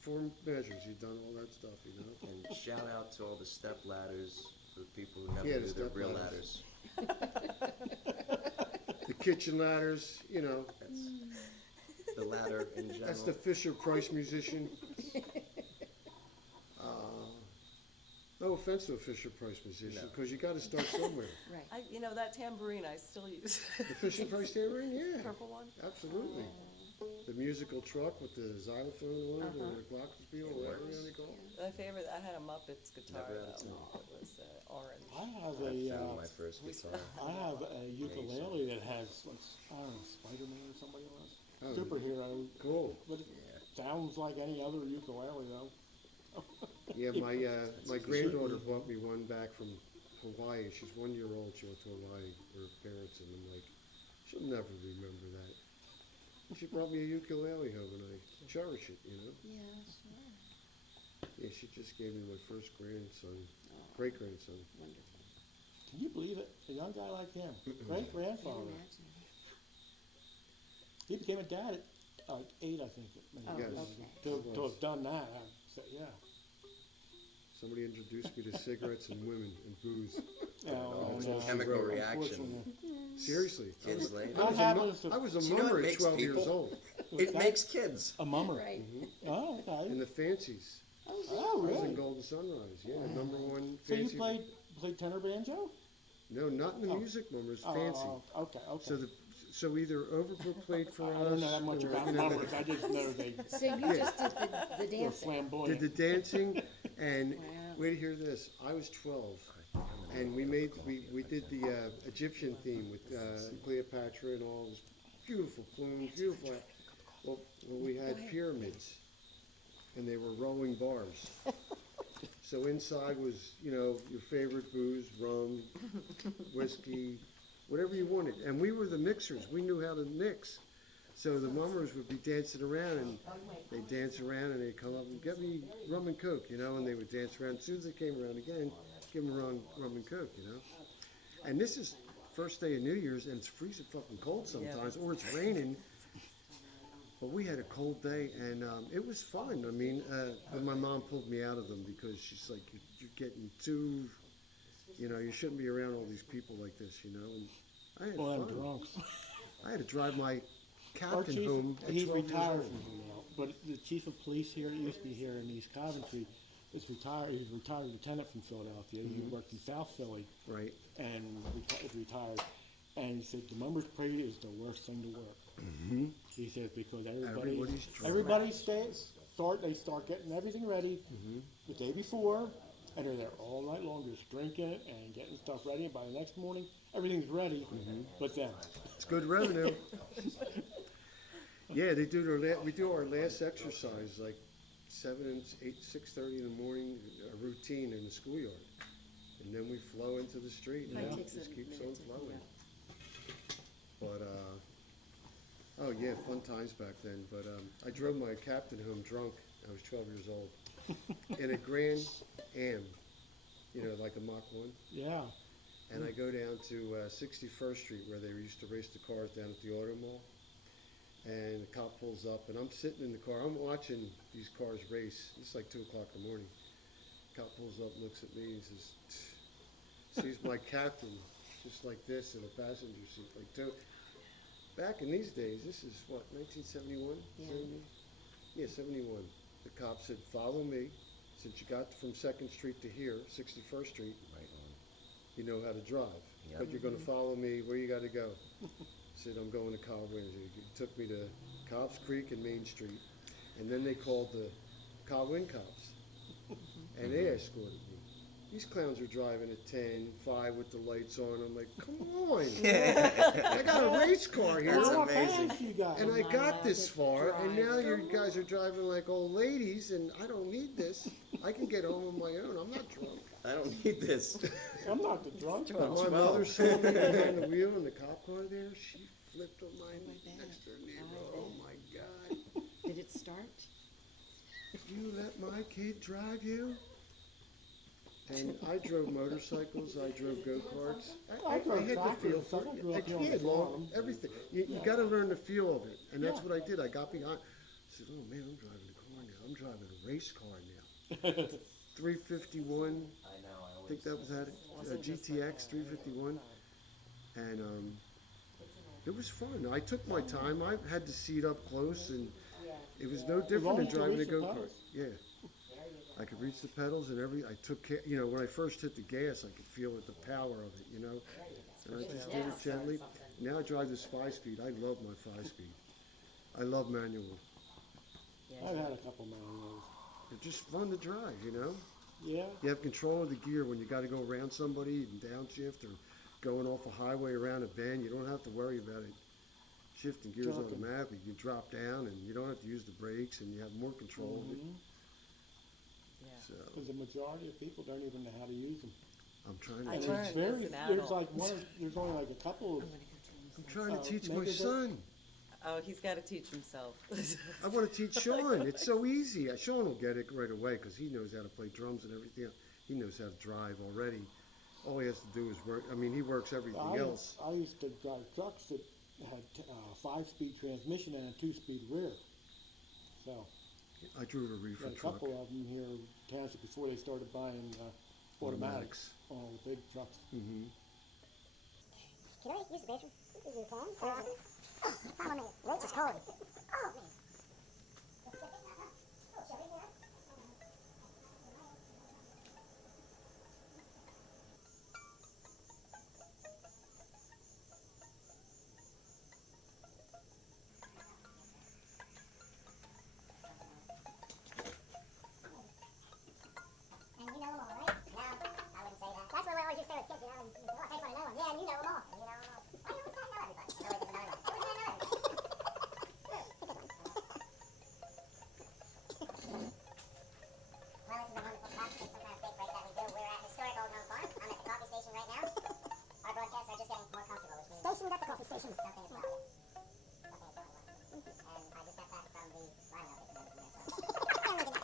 four measures, you've done all that stuff, And shout out to all the step ladders for the people who never Yeah, the knew their step real ladders. ladders. The kitchen ladders, That's the ladder in general. that's the Fisher Price musician. No offense to a Fisher Price musician, No. because you got to start somewhere. Right. That tambourine I still use. The Fisher Price tambourine, yeah, Purple one. absolutely. The musical truck with the xylophone on it, or the glockenspiel, or whatever you want to call it. My favorite, I had a Muppets guitar Never had though. It was orange. I have I a, found my first guitar. I have a ukulele that has, I don't know, Spider-Man or somebody else. Oh, Superhero, Cool. but it sounds like any other ukulele though. Yeah, my granddaughter brought me one back from Hawaii. She's 1 year old. She went to Hawaii with her parents, and I'm like, she'll never remember that. And she brought me a ukulele home, and I cherish it, Yeah, sure. Yeah, she just gave me my first grandson, great grandson. Wonderful. Can you believe it? A young guy like him, great Can you grandfather. imagine? He became a dad at 8, I think. Oh, Yes. okay. To have done that, I'd say, yeah. So Somebody introduced me to cigarettes and women and booze. Oh, That's no. all she Chemical wrote. reaction. Seriously. Kids late. What happens to I was a Do you know what mummer at makes 12 years people? old. It makes kids. a mummer? Right. Oh, In okay. the fancies. Oh, I was in really? Golden Sunrise. Yeah, number one So you fancy. played tenor banjo? No, not in the Oh. music mummers, fancy. Oh, okay, okay. So either Overbrook played for I us. don't know that much or, about you know, mummers. I just know they So you just did the were dancing. flamboyant. did the dancing, and Wow. wait to hear this. I was 12, and we did the Egyptian theme with Cleopatra and all. It was beautiful plumes, beautiful. Well, we had pyramids, and they were rolling bars. So inside was, your favorite booze, rum, whiskey, whatever you wanted. And we were the mixers. We knew how to mix. So the mummers would be dancing around, and they'd dance around, and they'd come up and get me rum and coke, and they would dance around. As soon as they came around again, give them rum and coke, And this is first day of New Year's, and it's freezing fucking cold sometimes, or it's raining. But we had a cold day, and it was fun. I mean, but my mom pulled me out of them because she's like, you're getting too, you shouldn't be around all these people like this, And I had Well, them fun. drunks. I had to drive my Our captain chief, home at he's 12 years retired old. from here now, but the chief of police here, it used to be here in East Coventry, is retired, he's a retired lieutenant from Philadelphia. He worked in South Philly Right. and is retired. And he said the mummers parade is the worst thing to work. He said because Everybody's drunk. everybody they start getting everything ready the day before, and they're there all night long just drinking and getting stuff ready. By the next morning, everything's ready, but then. It's good revenue. Yeah, they do we do our last exercise like 6:30 in the morning, a routine in the schoolyard, and then we flow into the street. Might And it take just some keeps on minutes, flowing. yeah. But oh yeah, fun times back then. But I drove my captain home drunk. I was 12 years old in a Grand Am, like a Mach 1. Yeah. And I go down to 61st Street where they used to race the cars down at the Auto Mall. And the cop pulls up, and I'm sitting in the car. I'm watching these cars race. It's like 2 o'clock in the morning. Cop pulls up, looks at me, and says, sees my captain just like this in a passenger seat. Back in these days, this is what, 1971? Yeah. 70? Yeah, 71. The cop said, follow me. Since you got from 2nd Street to here, 61st Street, Right on. you know how to drive. Yep. But you're going to follow me. Where you got to go? Said, I'm going to Cobb Windsor. He took me to Cobb's Creek and Main Street. And then they called the Cobb Wind Cops. And they escorted me. These clowns are driving at 10, 5 with the lights on. I'm like, come on. I got a race car here. That's How amazing. fast you guys? And I not got allowed this to far, and drive. now you guys are driving like old ladies, and I don't need this. I can get home on my own. I'm not drunk. I don't need this. I'm not the drunk. But my 12. mother saw me behind the wheel in the cop car there. She flipped on my bet. next door I neighbor. bet. Oh my God. Did it start? You let my kid drive you? And I drove motorcycles, I drove go-karts. I drove had the tractors. feel for I grew it. up here on the Kid, long, farm. everything. You gotta learn the feel of it. And that's what I did. I got behind. I said, oh man, I'm driving a car now. I'm driving a race car now. 351, I think that was that, GTX 351. And it was fun. I took my time. I had the seat up close, and it was no different long than as you driving a reach the go-kart. pedals. Yeah. I could reach the pedals and I took care, when I first hit the gas, I could feel it, the power of it, And I just did it gently. Now I drive this 5-speed. I love my 5-speed. I love manual. I've had a couple manuals. They're just fun to drive, Yeah. You have control of the gear when you got to go around somebody and downshift or going off a highway around a bend. You don't have to worry about it. Shifting gears Jumping. automatically. You drop down and you don't have to use the brakes and you have more control of it. Yeah. So Because the majority of people don't even know how to use them. I'm trying I to And teach, learned it's very, as an there's adult. like there's only like a couple of, I'm trying to teach my maybe they- son. Oh, he's got to teach himself. I want to teach Sean. It's so easy. Sean will get it right away because he knows how to play drums and everything. He knows how to drive already. All he has to do is work. I mean, he works everything else. I used to drive trucks that had 5-speed transmission and a 2-speed rear. So I drove a reefer Got a truck. couple of them here in township before they started buying automatics on all the big trucks. Mm-hmm. Can I use the bathroom? You can. Follow me. Rich is cold. Oh. And you know them all, right? No, I wouldn't say that. That's what we always used to say as kids, you know. And, oh, thanks for knowing them. Yeah, and you know them all. And you know them all. Why do you always gotta know everybody? There's always another one. Always another one. It's a good one. Well, this is a wonderful spot. It's some kind of fake break that we do. We're at Historic Old Home Farm. I'm at the coffee station right now. Our broadcasts are just getting more comfortable, which means... Station's at the coffee station. Something is wrong, yes. Something is wrong. And I just got back from the... I don't know if it's from there, so...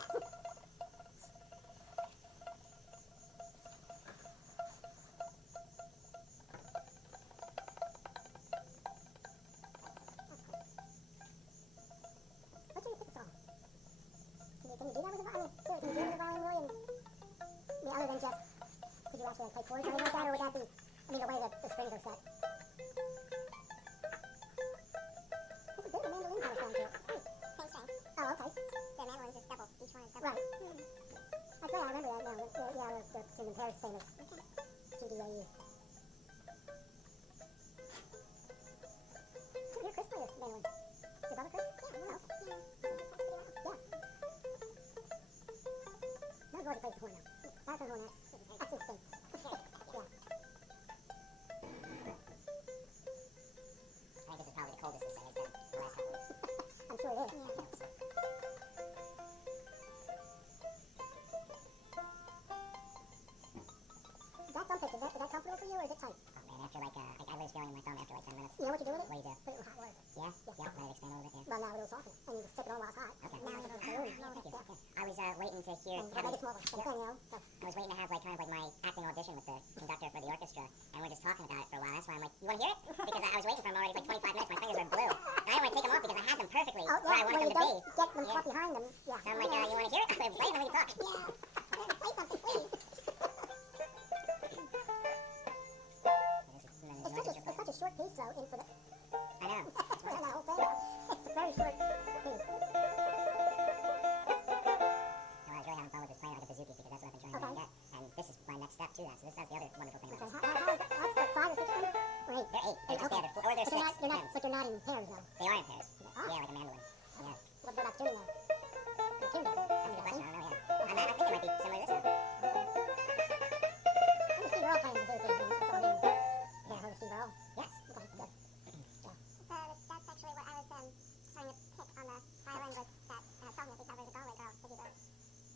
What's your picture song? Can you do that with a volume? Can you do it with a volume, William? I mean, other than just, could you actually play chords or anything like that, or would that be, I mean, the way the strings are set? That's a bit of a mandolin kind of sound to it. Same strings. Oh, okay. The mandolins is double. Each one is double. Right. That's right, I remember that now. Yeah, the in pairs, same as G, D, A, E. You're Chris play your mandolin. Your brother Chris? Yeah, who else? Yeah. Those boys plays the horn now. That's the horn, that's his thing. Yeah. I think this is probably the coldest this thing has been the last couple weeks. I'm sure it is. Yeah. That thumb pick, is that comfortable for you, or is it tight? Oh man, after like, I lose feeling in my thumb after like 10 minutes. You know what you do with it? What do you do? Put it in hot water. Yeah? Yeah. Let it expand a little bit, yeah. Well, now it'll soften it, and you just stick it on while it's hot. Okay. Now it'll balloon. Yeah, thank you. Okay. I was waiting to hear... And make it smaller. Thing, you know? So. I was waiting to have like kind of like my acting audition with the conductor for the orchestra, and we're just talking about it for a while. That's why I'm like, you want to hear it? Because I was waiting for him already like 25 minutes. My fingers were blue. And I didn't want to take them off because I had them perfectly where I wanted them to be. Get them caught behind them. Yeah. So I'm like, you want to hear it? Okay, play it and we can talk. Yeah. Play something, please. It's such a short piece, though, in for the... I know. That's right. That whole thing. It's a very short piece. No, I was really having fun with this playing like a bazooki because that's what I've been trying to get. And this is my next step to that. So that's the other wonderful thing about this. How is it? That's like 5 or 6 strings? Or 8? They're 8. They're just there. Or they're 6. But they're not in pairs, though. They are in pairs. Oh. Yeah, like a mandolin. Yeah. What about tuning, though? The tune does. That's a good question. I don't know, yeah. I think it might be similar to this, though. Let me see, we're all playing bazooki. Yeah, hold Steve Earle. Yes. Okay, good. That's actually what I was trying to pick on the violin was that song that we covered, the Galway Girl. Have you heard?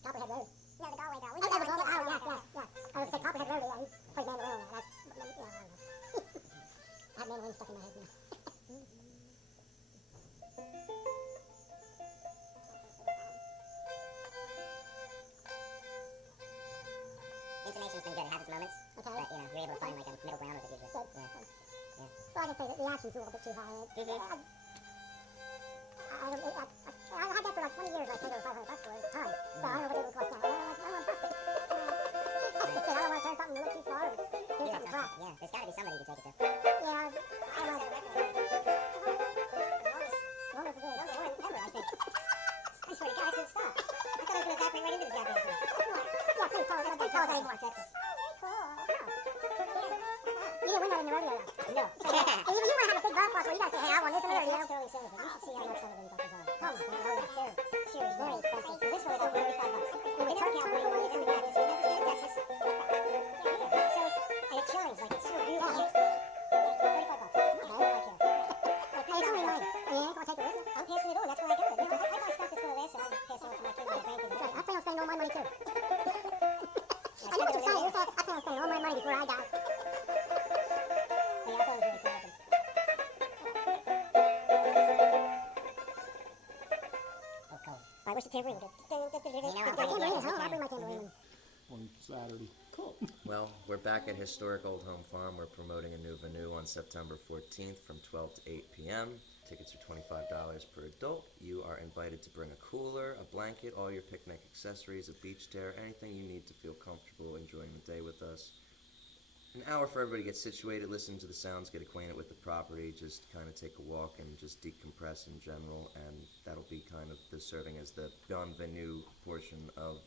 Copperhead Road. No, the Galway Girl. The Galway. Oh, yes. I was say Copperhead Road. Yeah, you played mandolin on that. That's, yeah, I don't know. I have mandolin stuck in my head now. Intonation's been good. It has its moments. Okay. But, you know, you're able to find like a middle ground with it usually. Good. Yeah. Yeah. Well, I can say that the action's a little bit too high. I had that for like 20 years. I paid over $500 for it at the time. So I don't know what it would cost now. I don't want to bust it. I don't want to turn something a little too far. Here's something crap. Yeah, there's got to be somebody you can take it to. Yeah, I don't know. Longest it is. Ever, I think. I swear to God, I couldn't stop. I thought I was going to evaporate right into the goddamn thing. Yeah, please tell us anymore, Texas. Cool. You didn't win that in the rodeo, though. No. You might have a big golf park where you guys say, hey, I won this in the rodeo. Sterling silver. You should see how much some of them got is on. Oh, my God. They're seriously very expensive. For this one, over $35. It was turkey out where you never got this. You never seen it in Texas. Yeah. So, and it's showing, like, it's so beautiful. $35. Okay. Hey, it's only mine. You ain't gonna take it with you? I'm passing it on. That's where I got it. I buy stuff that's gonna last, and I pass it on to my kids and my grandkids. Right. I plan on spending all my money, too. I know what you're saying. I plan on spending all my money before I die. Yeah, I thought it was really cool looking. Oh, cool. Alright, where's the tambourine? Tambourine, huh? I'll bring my tambourine. On Saturday. Cool. Well, we're back at Historic Old Home Farm. We're promoting AnewVenue on September 14th from 12 to 8 p.m. Tickets are $25 per adult. You are invited to bring a cooler, a blanket, all your picnic accessories, a beach chair, anything you need to feel comfortable enjoying the day with us. An hour for everybody to get situated, listen to the sounds, get acquainted with the property, just kind of take a walk and just decompress in general, and that'll be kind of the serving as the AnewVenue portion of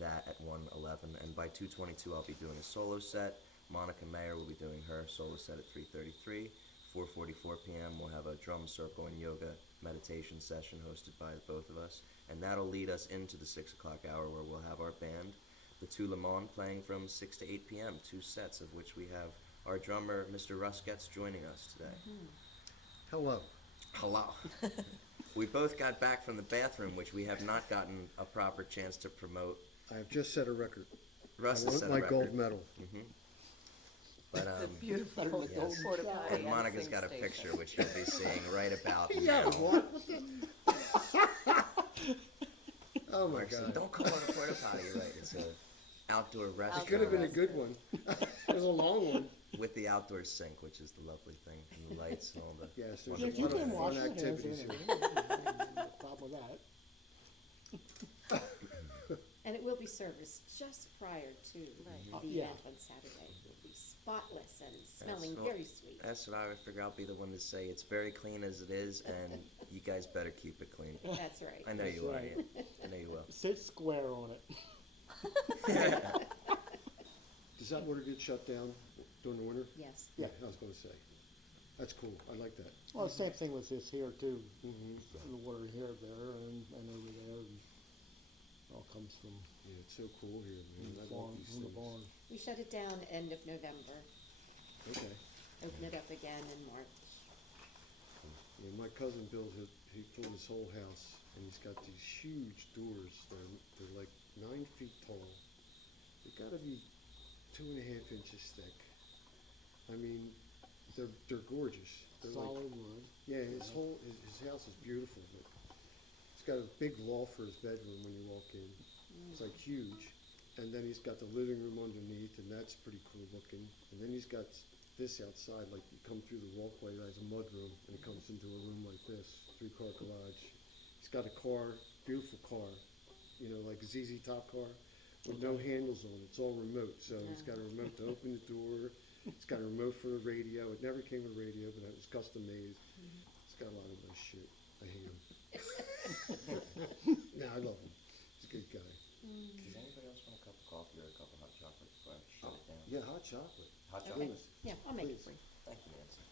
that at 1:11. And by 2:22 I'll be doing a solo set. Monica Mayer will be doing her solo set at 3:33. 4:44 p.m. we'll have a drum circle and yoga meditation session hosted by the both of us, and that'll lead us into the 6 o'clock hour where we'll have our band, the Tou le Mon, playing from 6 to 8 p.m., 2 sets of which we have our drummer, Mr. Russ Getz, joining us today. Hello. Hello. We both got back from the bathroom, which we have not gotten a proper chance to promote. I have just set a record. Russ I has want set a my record. gold medal. But, It's a beautiful yes. porta potty. and Monica's got a picture, which you'll be seeing right about Yeah, now. what? Oh my Mark said, God. don't call it a porta potty, you're right. It's an outdoor restaurant. It could have been a good one. It was a long one. with the outdoor sink, which is the lovely thing, and the lights and all the. Yes, there's Yeah, a you lot can of wash fun your hands activities in here. it. No problem with that. And it will be serviced just prior to the Yeah. event on Saturday. It will be spotless and smelling what- very sweet. That's what I would figure. I'll be the one to say it's very clean as it is, and you guys better keep it clean. That's right. I know you will. right. Ian. I know you will. Sit square on it. Does that water get shut down during the winter? Yes. Yeah. I was gonna say. That's cool. I like that. Well, the same thing with this here too. The water here, there, and over there, and it all comes from Yeah, it's so cool here, man. the I love farm, these from the things. barn. We shut it down end of November. Okay. Open it up again in March. Yeah, my cousin built he built his whole house, and he's got these huge doors. They're like 9 feet tall. They gotta be 2.5 inches thick. I mean, they're gorgeous. They're like, Solid wood. yeah, his house is beautiful, but he's got a big loft for his bedroom when you walk in. It's like huge. And then he's got the living room underneath, and that's pretty cool looking. And then he's got this outside, like you come through the walkway, there's a mud room, and it comes into a room like this, 3-car garage. He's got a car, beautiful car, you know, like a ZZ Top car, with no handles on it. It's all remote. So he's got a remote to open the door. It's got a remote for a radio. It never came with a radio, but it was custom made. It's got a lot of nice shit. I hate him. No, I love him. He's a good guy. Does anybody else want a cup of coffee or a cup of hot chocolate before I shut it down? Yeah, hot chocolate. Hot Okay. chocolate? Yeah, I'll make it Please. for you. Thank you, Nancy.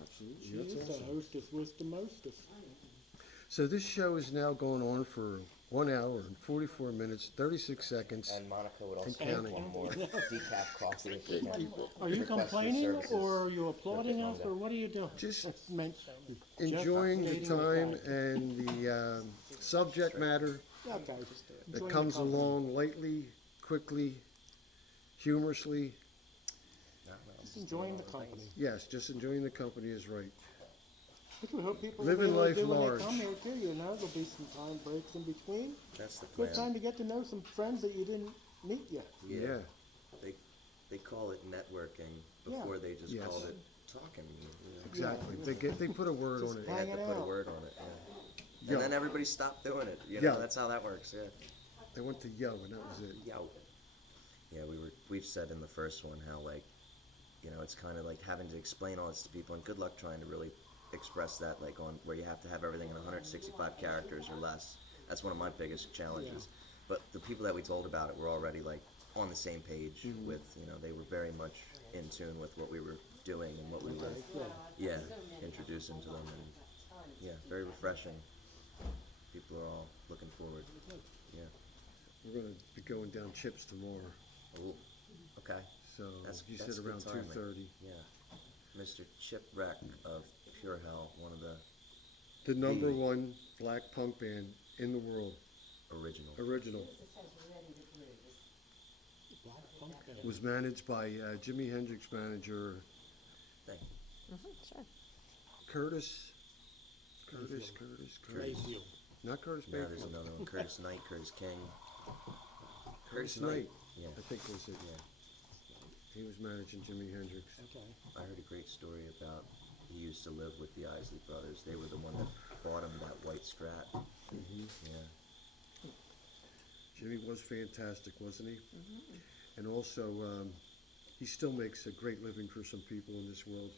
Absolutely. She That's is the awesome. hostess with the mostest. So this show is now going on for 1 hour and 44 minutes, 36 seconds. And Monica would also And like counting. one more decaf coffee if you can. Are you Request your complaining, services. or are you applauding us, Monday. or what are you doing? Just It's meant- enjoying Jeff the stating time fact. and the subject matter Okay. that Enjoying comes the company. along lightly, quickly, humorously. No, no, Just enjoying the company. Yes, just enjoying the company is right. I think we hope people Living will be life able to do when large. they come here too, you know, there'll be some time breaks in between. That's the Good time plan. to get to know some friends that you didn't meet yet. Yeah. They call it networking Yeah. before they just Yes. called it talking. You know. Exactly. They put a word Just on it. They had to Hanging put a out. word on it. Yeah. Yo. And then everybody stopped doing it. You know, Yeah. that's how that works. Yeah. They went to yo, and that was it. Yo. Yeah, we've said in the first one how, like, you know, it's kind of like having to explain all this to people, and good luck trying to really express that, like, on where you have to have everything in 165 characters or less. That's one of my biggest challenges. But the people that we told about it were already, like, on the same page with, you know, they were very much in tune with what we were doing and what we were, yeah, introducing to them, and yeah, very refreshing. People are all looking forward. Yeah. We're going to be going down Chips tomorrow. Ooh, okay. So That's- you that's said good around timing. 2:30. Yeah. Mr. Chipwreck of Pure Hell, one of the The number one black punk band in the world, original. original, Black pumpkin. was managed by Jimi Hendrix manager Thank you. Sure. Curtis. Mayfield. Not Curtis Now there's Mayfield. another one. Curtis Knight, Curtis King. Curtis Knight, Yeah. I think was it. Yeah. He was managing Jimi Hendrix. Okay. I heard a great story about he used to live with the Isley brothers. They were the one that bought him that white Strat. Yeah. Jimmy was fantastic, wasn't he? And also, he still makes a great living for some people in this world.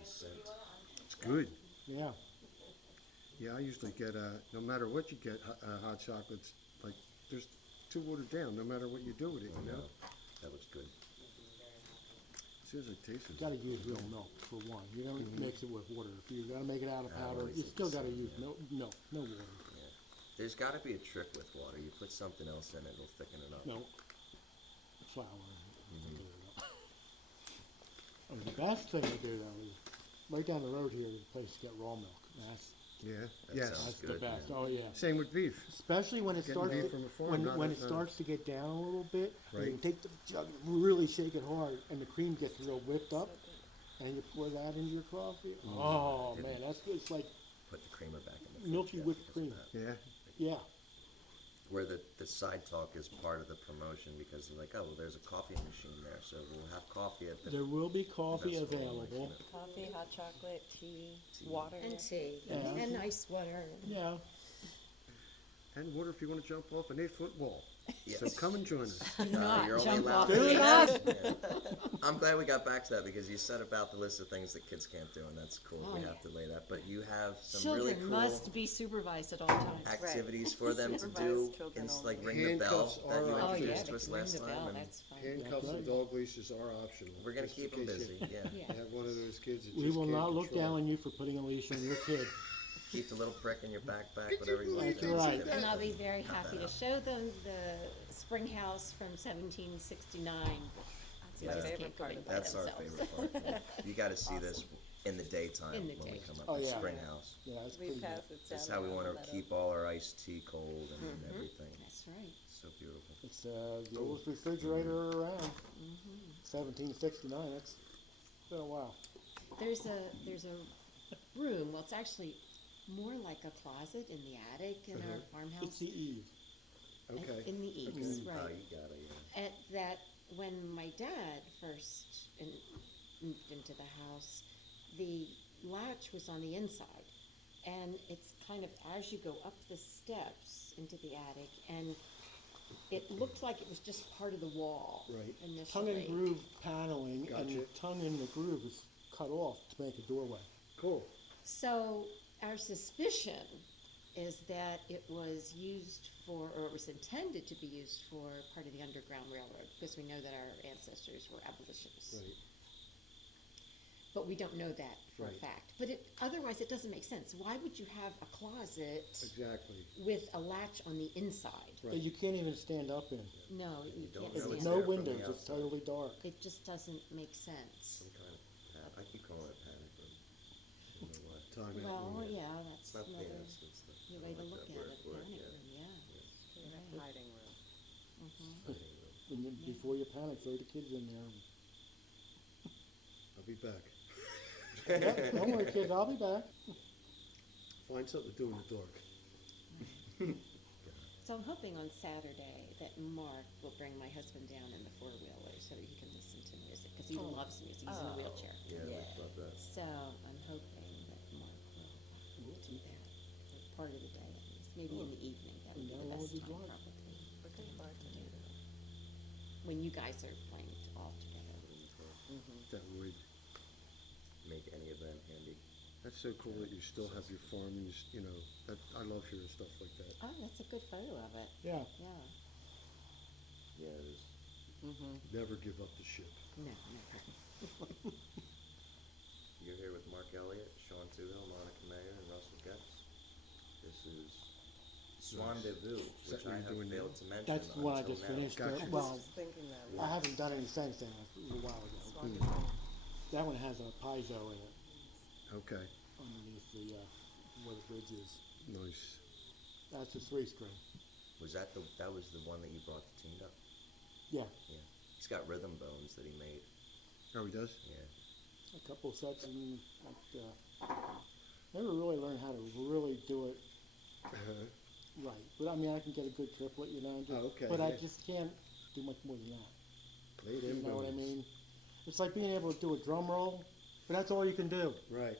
It's good. Yeah. Yeah, I usually get, no matter what you get, hot chocolates, like, there's too watered down, no matter what you do with it, Oh, you no. know? That looks good. As soon as I taste it. You gotta use real milk for one. You don't mix it with water. If you gotta make it out of powder, always you think still the gotta same, use yeah. milk, no water. Yeah. There's got to be a trick with water. You put something else in it, it'll thicken it up. No. Flour. Oh, the best thing to do though is right down the road here is a place to get raw milk. Yeah, That yes. sounds That's the good, best. yeah. Oh yeah. Same with beef. Especially when it Getting starts beef to, from a farm, not when a- it starts to get down a little bit, and you Right. can take the jug and really shake it hard, and the cream gets real whipped up, and you pour that into your coffee. Oh Didn't- man, that's it's like Put the creamer back in the fridge. milky yeah, whipped because of cream. that. Yeah, Yeah. Where the side talk is part of the promotion because they're like, oh, well, there's a coffee machine there, so we'll have coffee at the. There will be coffee That's what I like, available. you know. Coffee, hot chocolate, tea, water. And tea, Yeah. and ice water. Yeah. and water if you want to jump off an 8-foot wall. So Yes. come and join us. not you're only jump allowed off to the do edge. that. I'm glad we got back to that because you said about the list of things that kids can't do, and that's cool. Oh, we yeah. have to lay that. But you have some Children really cool must be supervised at all times. activities for them to Supervised do. children It's only. like ring the bell Handcuffs that you are Oh, yeah, introduced they to us can ring last the time. bell, And that's fine. Handcuffs and dog leashes are optional. we're going to just in keep them case busy. you Yeah. Yeah. have one of those kids that We just will can't not look control. down on you for putting a leash on your kid. Keep the little prick in your backpack, whatever you want That's to do. right. And I'll be very happy to show them the spring house from 1769. That's Yeah. my favorite part of That's our themselves. favorite part. Yeah. You got to see this in the daytime In the when we day. come up Oh, to yeah. Spring House. Yeah, that's We pretty pass good. it down. That's how we around want the to meadow. keep all our iced tea cold and everything. That's right. So beautiful. It's the oldest refrigerator around. 1769. That's been a while. There's a room. Well, it's actually more like a closet in the attic in our It's farmhouse. the Eve. Okay. In the eaves, Oh, right? you got it. Yeah. At that, when my dad first moved into the house, the latch was on the inside, and it's kind of as you go up the steps into the attic, and it looked like it was just part of the wall Right. Tongue initially. and groove paneling, and the Gotcha. tongue in the groove is cut off to make a doorway. Cool. So our suspicion is that it was used for, or it was intended to be used for part of the Underground Railroad, because we know that our ancestors were abolitionists. Right. But we don't know that for a Right. fact. But otherwise, it doesn't make sense. Why would you have a closet Exactly. with a latch on the inside? Right. That you can't even stand up in. No, you don't can't know There's it's stand no there up. from the windows. It's outside. totally dark. It just doesn't make sense. Some kind of I keep calling it panic room. I don't know why. Time out. Well, yeah, that's It's not another pants. It's the, way I to like look that at word it. for Panic yeah. room, yeah. Yeah, hiding room. Hiding room. And then before you panic, throw the kids in there. I'll be back. Yep, don't worry, kids. I'll be back. Find something to do in the dark. So I'm hoping on Saturday that Mark will bring my husband down in the four-wheeler so that he can listen to music, because he loves music. He's in a wheelchair. Yeah, we love that. So I'm hoping that Mark will do that for part of the day at least, maybe in the evening. That would be Yeah, the what best would you time like? probably. We're good bartenders. When you guys are playing all together. That would. Make any event handy. That's so cool that you still have your farm and you know, that, I love hearing stuff like that. Oh, that's a good photo of it. Yeah. Yeah. Yeah, it is. Never give up the ship. No, no. You're here with Mark Elliott, Sean Toohill, Monica Mayer, and Russell Getz. This is SOIN DE VOUS, Is that which what I you're have doing failed now? to mention That's the one I until just now. finished. Gotcha. Well, Just thinking that. I haven't done any since then. A little while ago. Swan Division. That one has a piezo in it Okay. underneath the where the bridge is. Nice. That's a 3-string. Was that was the one that you brought to Teamed Up? Yeah, Yeah. He's got rhythm bones that he made. Oh, he does? Yeah. a couple sets and never really learned how to really do it right. But I mean, I can get a good triplet, you know. Oh, okay, But I yeah. just can't do much more than that. Play You them know what I bones. mean? It's like being able to do a drum roll but that's all you can do. Right.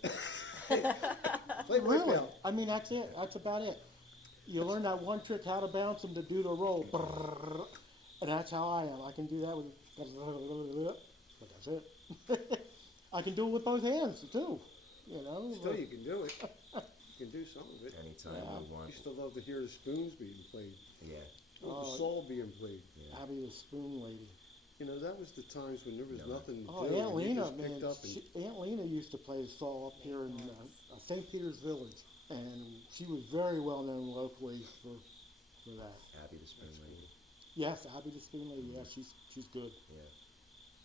Play whip Really? out. I mean, that's it. That's about it. You learn that one trick, how to bounce them to do the roll. Brrrr. And that's how I am. I can do that with, but that's it. I can do it with both hands too. You know. Still, you can do it. You can do some of it. Anytime Yeah. we I want. used to love to hear the spoons being played, Yeah. or the Oh. soul being played. Abby the spoon lady. You know, that was the times when there was No. nothing to Oh, do. Aunt and you Lena, just picked man. up and Aunt Lena used to play the saw up here in St. Peter's Village, and she was very well known locally for that. Abby the spoon lady. Yes, Abby the spoon lady. Yeah, she's good. Yeah.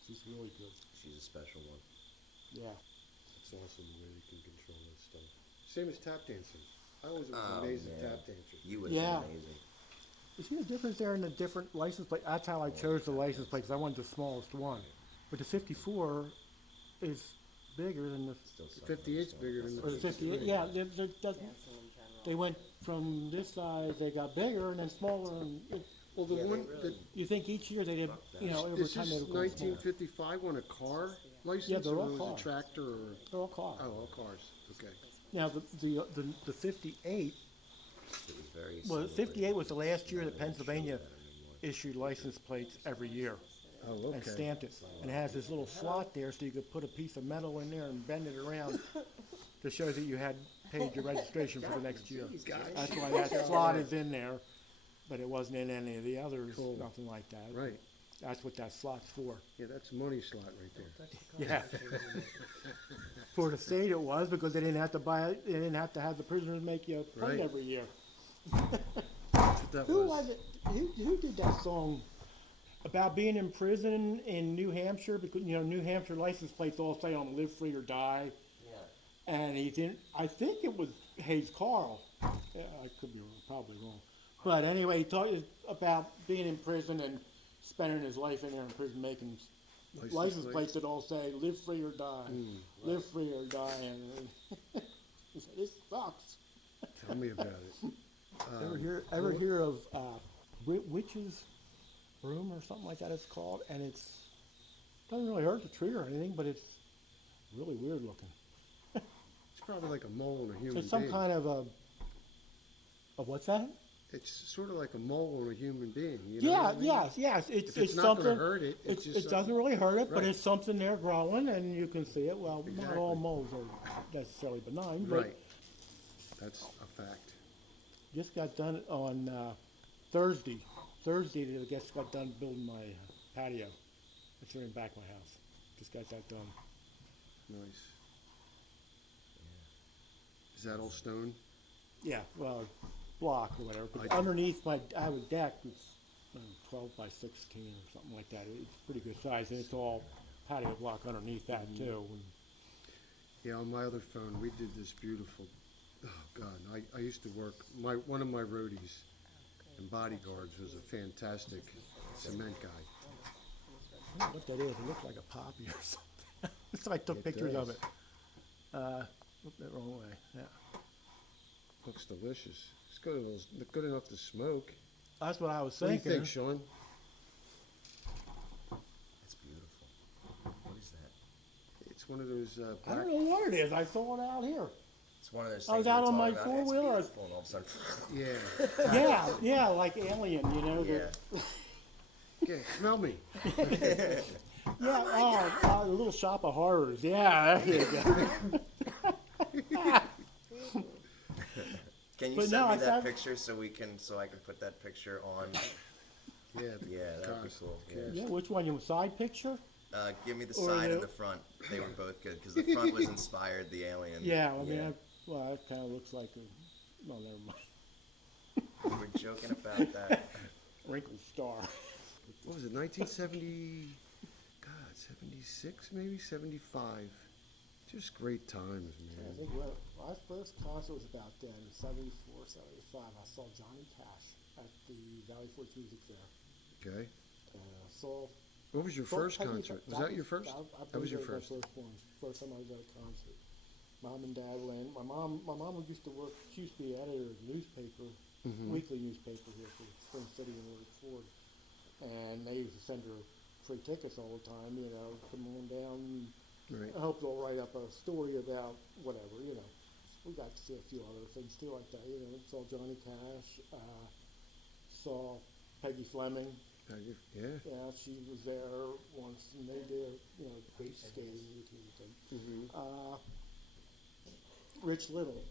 She's really good. She's a special one. Yeah. it's awesome the way they can control that stuff. Same as tap dancing. I always was Oh, amazed man. at tap dancers. You would Yeah. be amazing. You see the difference there in the different license plate? That's how I chose the license plate, because I wanted the smallest one. But the 54 is bigger than the, Still suck 58's on bigger than or the 58. Yeah, Dancing in general. they went from this size, they got bigger, and then smaller. And Well, the Yeah, they one really- you think each year they did, you know, over is time they this would go smaller. 1955 one a car license, Yeah, they're or all was it cars. tractor or? They're all cars. Oh, all cars. Okay. Now, the 58, It was very well, similar. 58 was the last year that They don't show Pennsylvania that anymore. issued license plates every year. Oh, And stamped it. And it has this little slot there so you could put a piece of metal in there and bend it around to show that you had paid your registration for the next year. That's why that slot is in there, but it wasn't in any of the others, Cool. nothing like that. Right. That's what that slot's for. Yeah, that's money slot right there. Yeah. For the state it was, because they didn't have to buy it, they didn't have to have the prisoners make you a plate Right. every year. That's what that Who was it? Who did that song about being in prison in New Hampshire? Because, you know, New Hampshire license plates all say on live free or die. Yeah. And he didn't, I think it was Hayes Carl. Yeah, I could be probably wrong. But anyway, he talked about being in prison and spending his life in there in prison making license plates that all say live free or die. Live free or die. And he said, this sucks. Tell me about it. Ever hear of Witch's Broom or something like that it's called? And it's, doesn't really hurt the tree or anything, but it's really weird looking. It's probably like a mole on a human It's some being. kind of a what's that? It's sort of like a mole on a human being. You know Yeah, what I mean? yes. If It's not something. gonna hurt it, it's just it doesn't really hurt it, but right. it's something there growing, and you can see it. Well, not all Exactly. moles are necessarily benign, but Right. That's a fact. just got done on Thursday. Thursday, I guess, got done building my patio. It's right in back of my house. Just got that done. Nice. Is that all stone? Yeah, well, block or whatever. But I- underneath I have a deck that's 12 by 16 or something like that. It's pretty good size, and it's all patio block underneath that too. And Yeah, on my other phone, we did this beautiful. Oh God, I used to work. One of my roadies and bodyguards was a fantastic cement guy. I don't know what that is. It looks like a poppy or something. So I took It pictures of does. it. Looked the wrong way. Yeah, Looks delicious. It's good enough to smoke. that's what I was What do you thinking. think, Sean? That's beautiful. What is that? It's one of those I black. don't know what it is. I saw it out here. It's one of those I was things out we're on my talking about, it's four-wheeler. beautiful, and all of a sudden, Yeah. Yeah, like Alien, you know. yeah. Yeah. Smell me. Yeah, a little shop of horrors. Yeah, there you go. Can you But send no, me I that found- picture so I can put that picture on? Yeah. Yeah, that'd be Gosh, cool. okay. Yeah. Yeah, which one? Your side picture? Give me the Or side and the- the front. They were both good because the front was inspired the alien. Yeah, I mean, Yeah. well, that kind of looks like a. No, never mind. We were joking about that. Wrinkled star. What was it? 1970? God, 76 maybe 75. Just great times, I man. think my first concert was about then, 74, 75. I saw Johnny Cash at the Valley Forge Music Fair. Okay. And I saw. What was your first concert? Was that your first? That was your first. My first one. First time I was at a concert. Mom and Dad went. My mom used to work. She used to be the editor of a newspaper, weekly newspaper here for Spring City and Lord Ford. And they used to send her free tickets all the time. You know, come on down. Right. I hope they'll write up a story about whatever, you know. We got to see a few other things too like that, you know. Saw Johnny Cash, saw Peggy Fleming. Yeah. Yeah, she was there once, and they did, you know, great skating routine thing. Mm-hmm. Rich Little.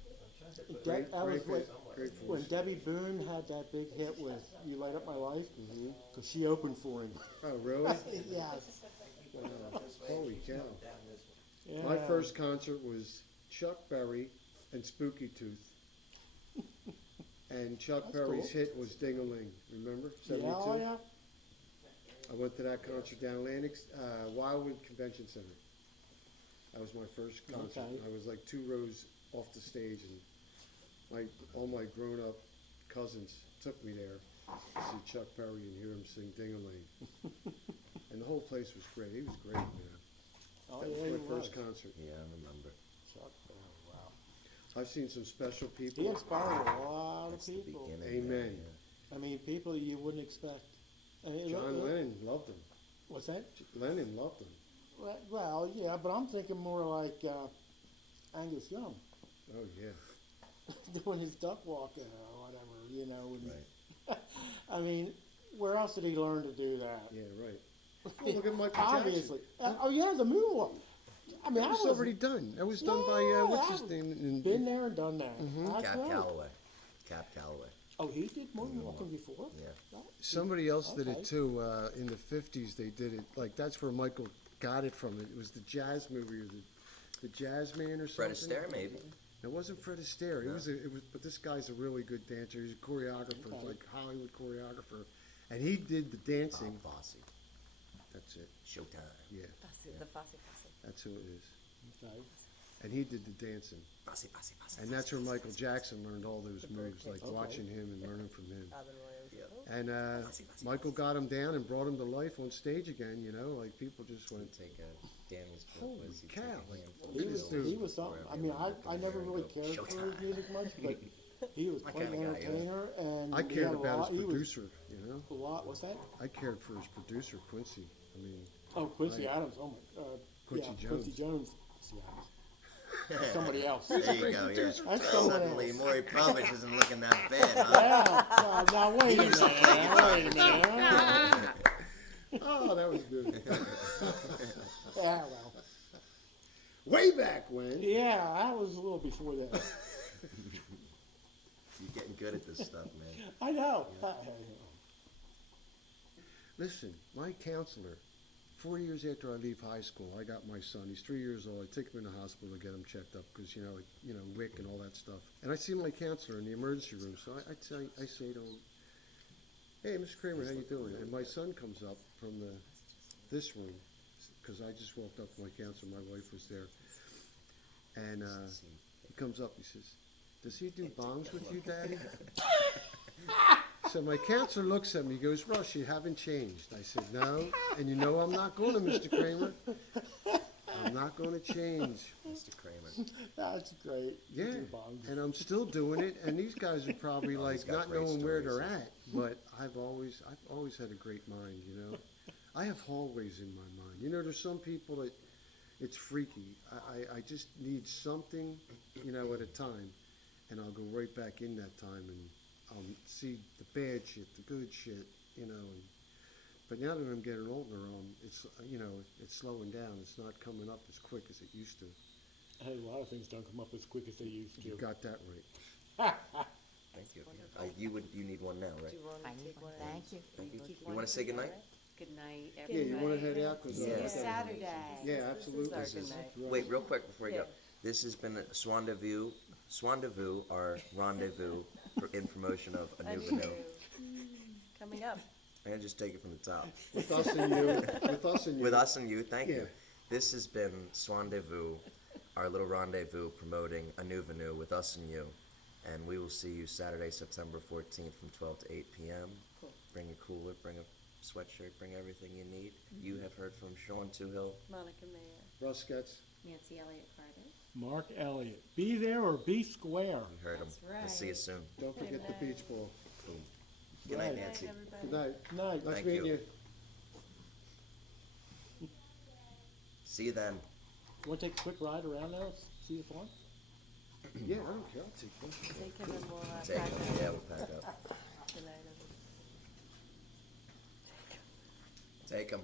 Great, That was great, what, great when voice. Debbie Boone had that big hit with "You Light Up My Life," because she opened for him. Oh, really? Yes. Wow. Holy cow. Yeah. My first concert was Chuck Berry and Spooky Tooth. And Chuck That's Berry's cool. hit was Ding-a-Ling, remember? Yeah, 72? oh yeah. I went to that concert down Atlantic, Wildwood Convention Center. That was my first concert. Okay. I was like 2 rows off the stage, and all my grown-up cousins took me there to see Chuck Berry and hear him sing Ding-a-Ling. And the whole place was great. He was great, man. Oh That was yeah, my he first was. concert. Yeah, I remember. Chuck Berry, wow. I've seen some special He people. inspired a lot of That's the people. beginning. Amen. Yeah. I mean, people you wouldn't expect. I mean, John Lennon loved him. What's that? Lennon loved him. Well, yeah, but I'm thinking more like Angus Young Oh, yeah. doing his duck walking or whatever, you know. And, Right. I mean, where else did he learn to do that? Yeah, right. Oh, look at Michael Obviously. Jackson. Oh yeah, the moonwalk. I mean, That was already done. That was done by, what's his Yeah, name? been there and done that. That's Cap right. Calloway. Cap Calloway. Oh, he did moonwalking before. Yeah. Oh, Somebody else did Okay. it too. In the 50s, they did it. Like, that's where Michael got it from. It was the jazz movie, or the Jazz Man or Fred something. Astaire, maybe. It wasn't Fred Astaire. But this guy's a really good dancer. He's a choreographer, Okay. like Hollywood choreographer. And he did the dancing. Bob Fosse. That's it. Showtime. Yeah, The Fosse Fosse. that's who it is. Okay. And he did the dancing. Fosse, Fosse, Fosse. And that's where Michael Jackson learned all those moves, like Okay. watching him and learning from him. Robin Williams. Yep. Oh, And Michael got him down and brought him to life on stage again, you know, like people just went, Take Danny's Holy was he'd cow. take a handful of He was, pills he was something. I mean, I never really cared for his music much, but he was My quite an kinda guy, yeah. entertainer, and I he cared had a about lot, his he was producer, you know? a lot. What's that? I cared for his producer, Quincy. I mean, Oh, Quincy Right. Adams. Oh my, Quincy yeah, Jones. Quincy Jones. Quincy Adams. That's somebody else. There you go, yeah. That's someone Suddenly, else. Maury Povich isn't looking that bad, huh? Yeah, now wait a minute. Wait a minute. oh, that was good. Yeah, well. Way back when. Yeah, I was a little before that. You're getting good at this stuff, man. I know. Listen, my counselor, 4 years after I leave high school, I got my son. He's 3 years old. I take him in the hospital to get him checked up because, WIC and all that stuff. And I see my counselor in the emergency room. So I say to him, "Hey, Mr. Kramer, how you doing?" And my son comes up from this room because I just walked up to my counselor. My wife was there. And he comes up. He says, "Does he do bongs with you, Daddy?" So my counselor looks at me, he goes, "Russ, you haven't changed." I said, "No, and you know I'm not going to, Mr. Kramer. I'm not going to change." Mr. Kramer. That's great. Yeah, Do bongs. and I'm still doing it, and these guys are probably Oh, he's like got not great knowing where stories. they're at, but I've always had a great mind, you know. I have hallways in my mind. You know, there's some people that it's freaky. I just need something, at a time, and I'll go right back in that time and I'll see the bad shit, the good shit, but now that I'm getting older, it's slowing down. It's not coming up as quick as it used to. Hey, a lot of things don't come up as quick as they used to. You got that right. Thank you. You need one now, right? Do you want to take one? Thank you. Thank you. Take You one want to say for goodnight? Good night, Yeah, everybody. you want to head out? 'Cause, Yeah. See you Saturday. Yeah, This absolutely. is our This good is- night. Wait, real quick before you go. Yeah. This has been SOIN DE VOUS. SOIN DE VOUS, our rendezvous in promotion of AnewVenue. Coming up. And just take it from the top. With us and you. With us and you. With us and you, thank Yeah. you. This has been SOIN DE VOUS, our little rendezvous promoting AnewVenue with us and you. And we will see you Saturday, September 14th from 12 to 8 p.m. Cool. Bring a cooler, bring a sweatshirt, bring everything you need. You have heard from Sean Toohill. Monica Mayer. Russ Getz. Nancy Elliott Carter. Mark Elliott. Be there or be square. You heard him. That's We'll see you right. soon. Don't forget the night. beach ball. Boom. Good night, Right. Nancy. everybody. Good night. Night. Nice Thank meeting you. you. See you then. You wanna take a quick ride around there, see the farm? Yeah, I don't care, I'll take one. Take him and we'll Take pack them, up. yeah, we'll pack up. Good night, everyone. Take them.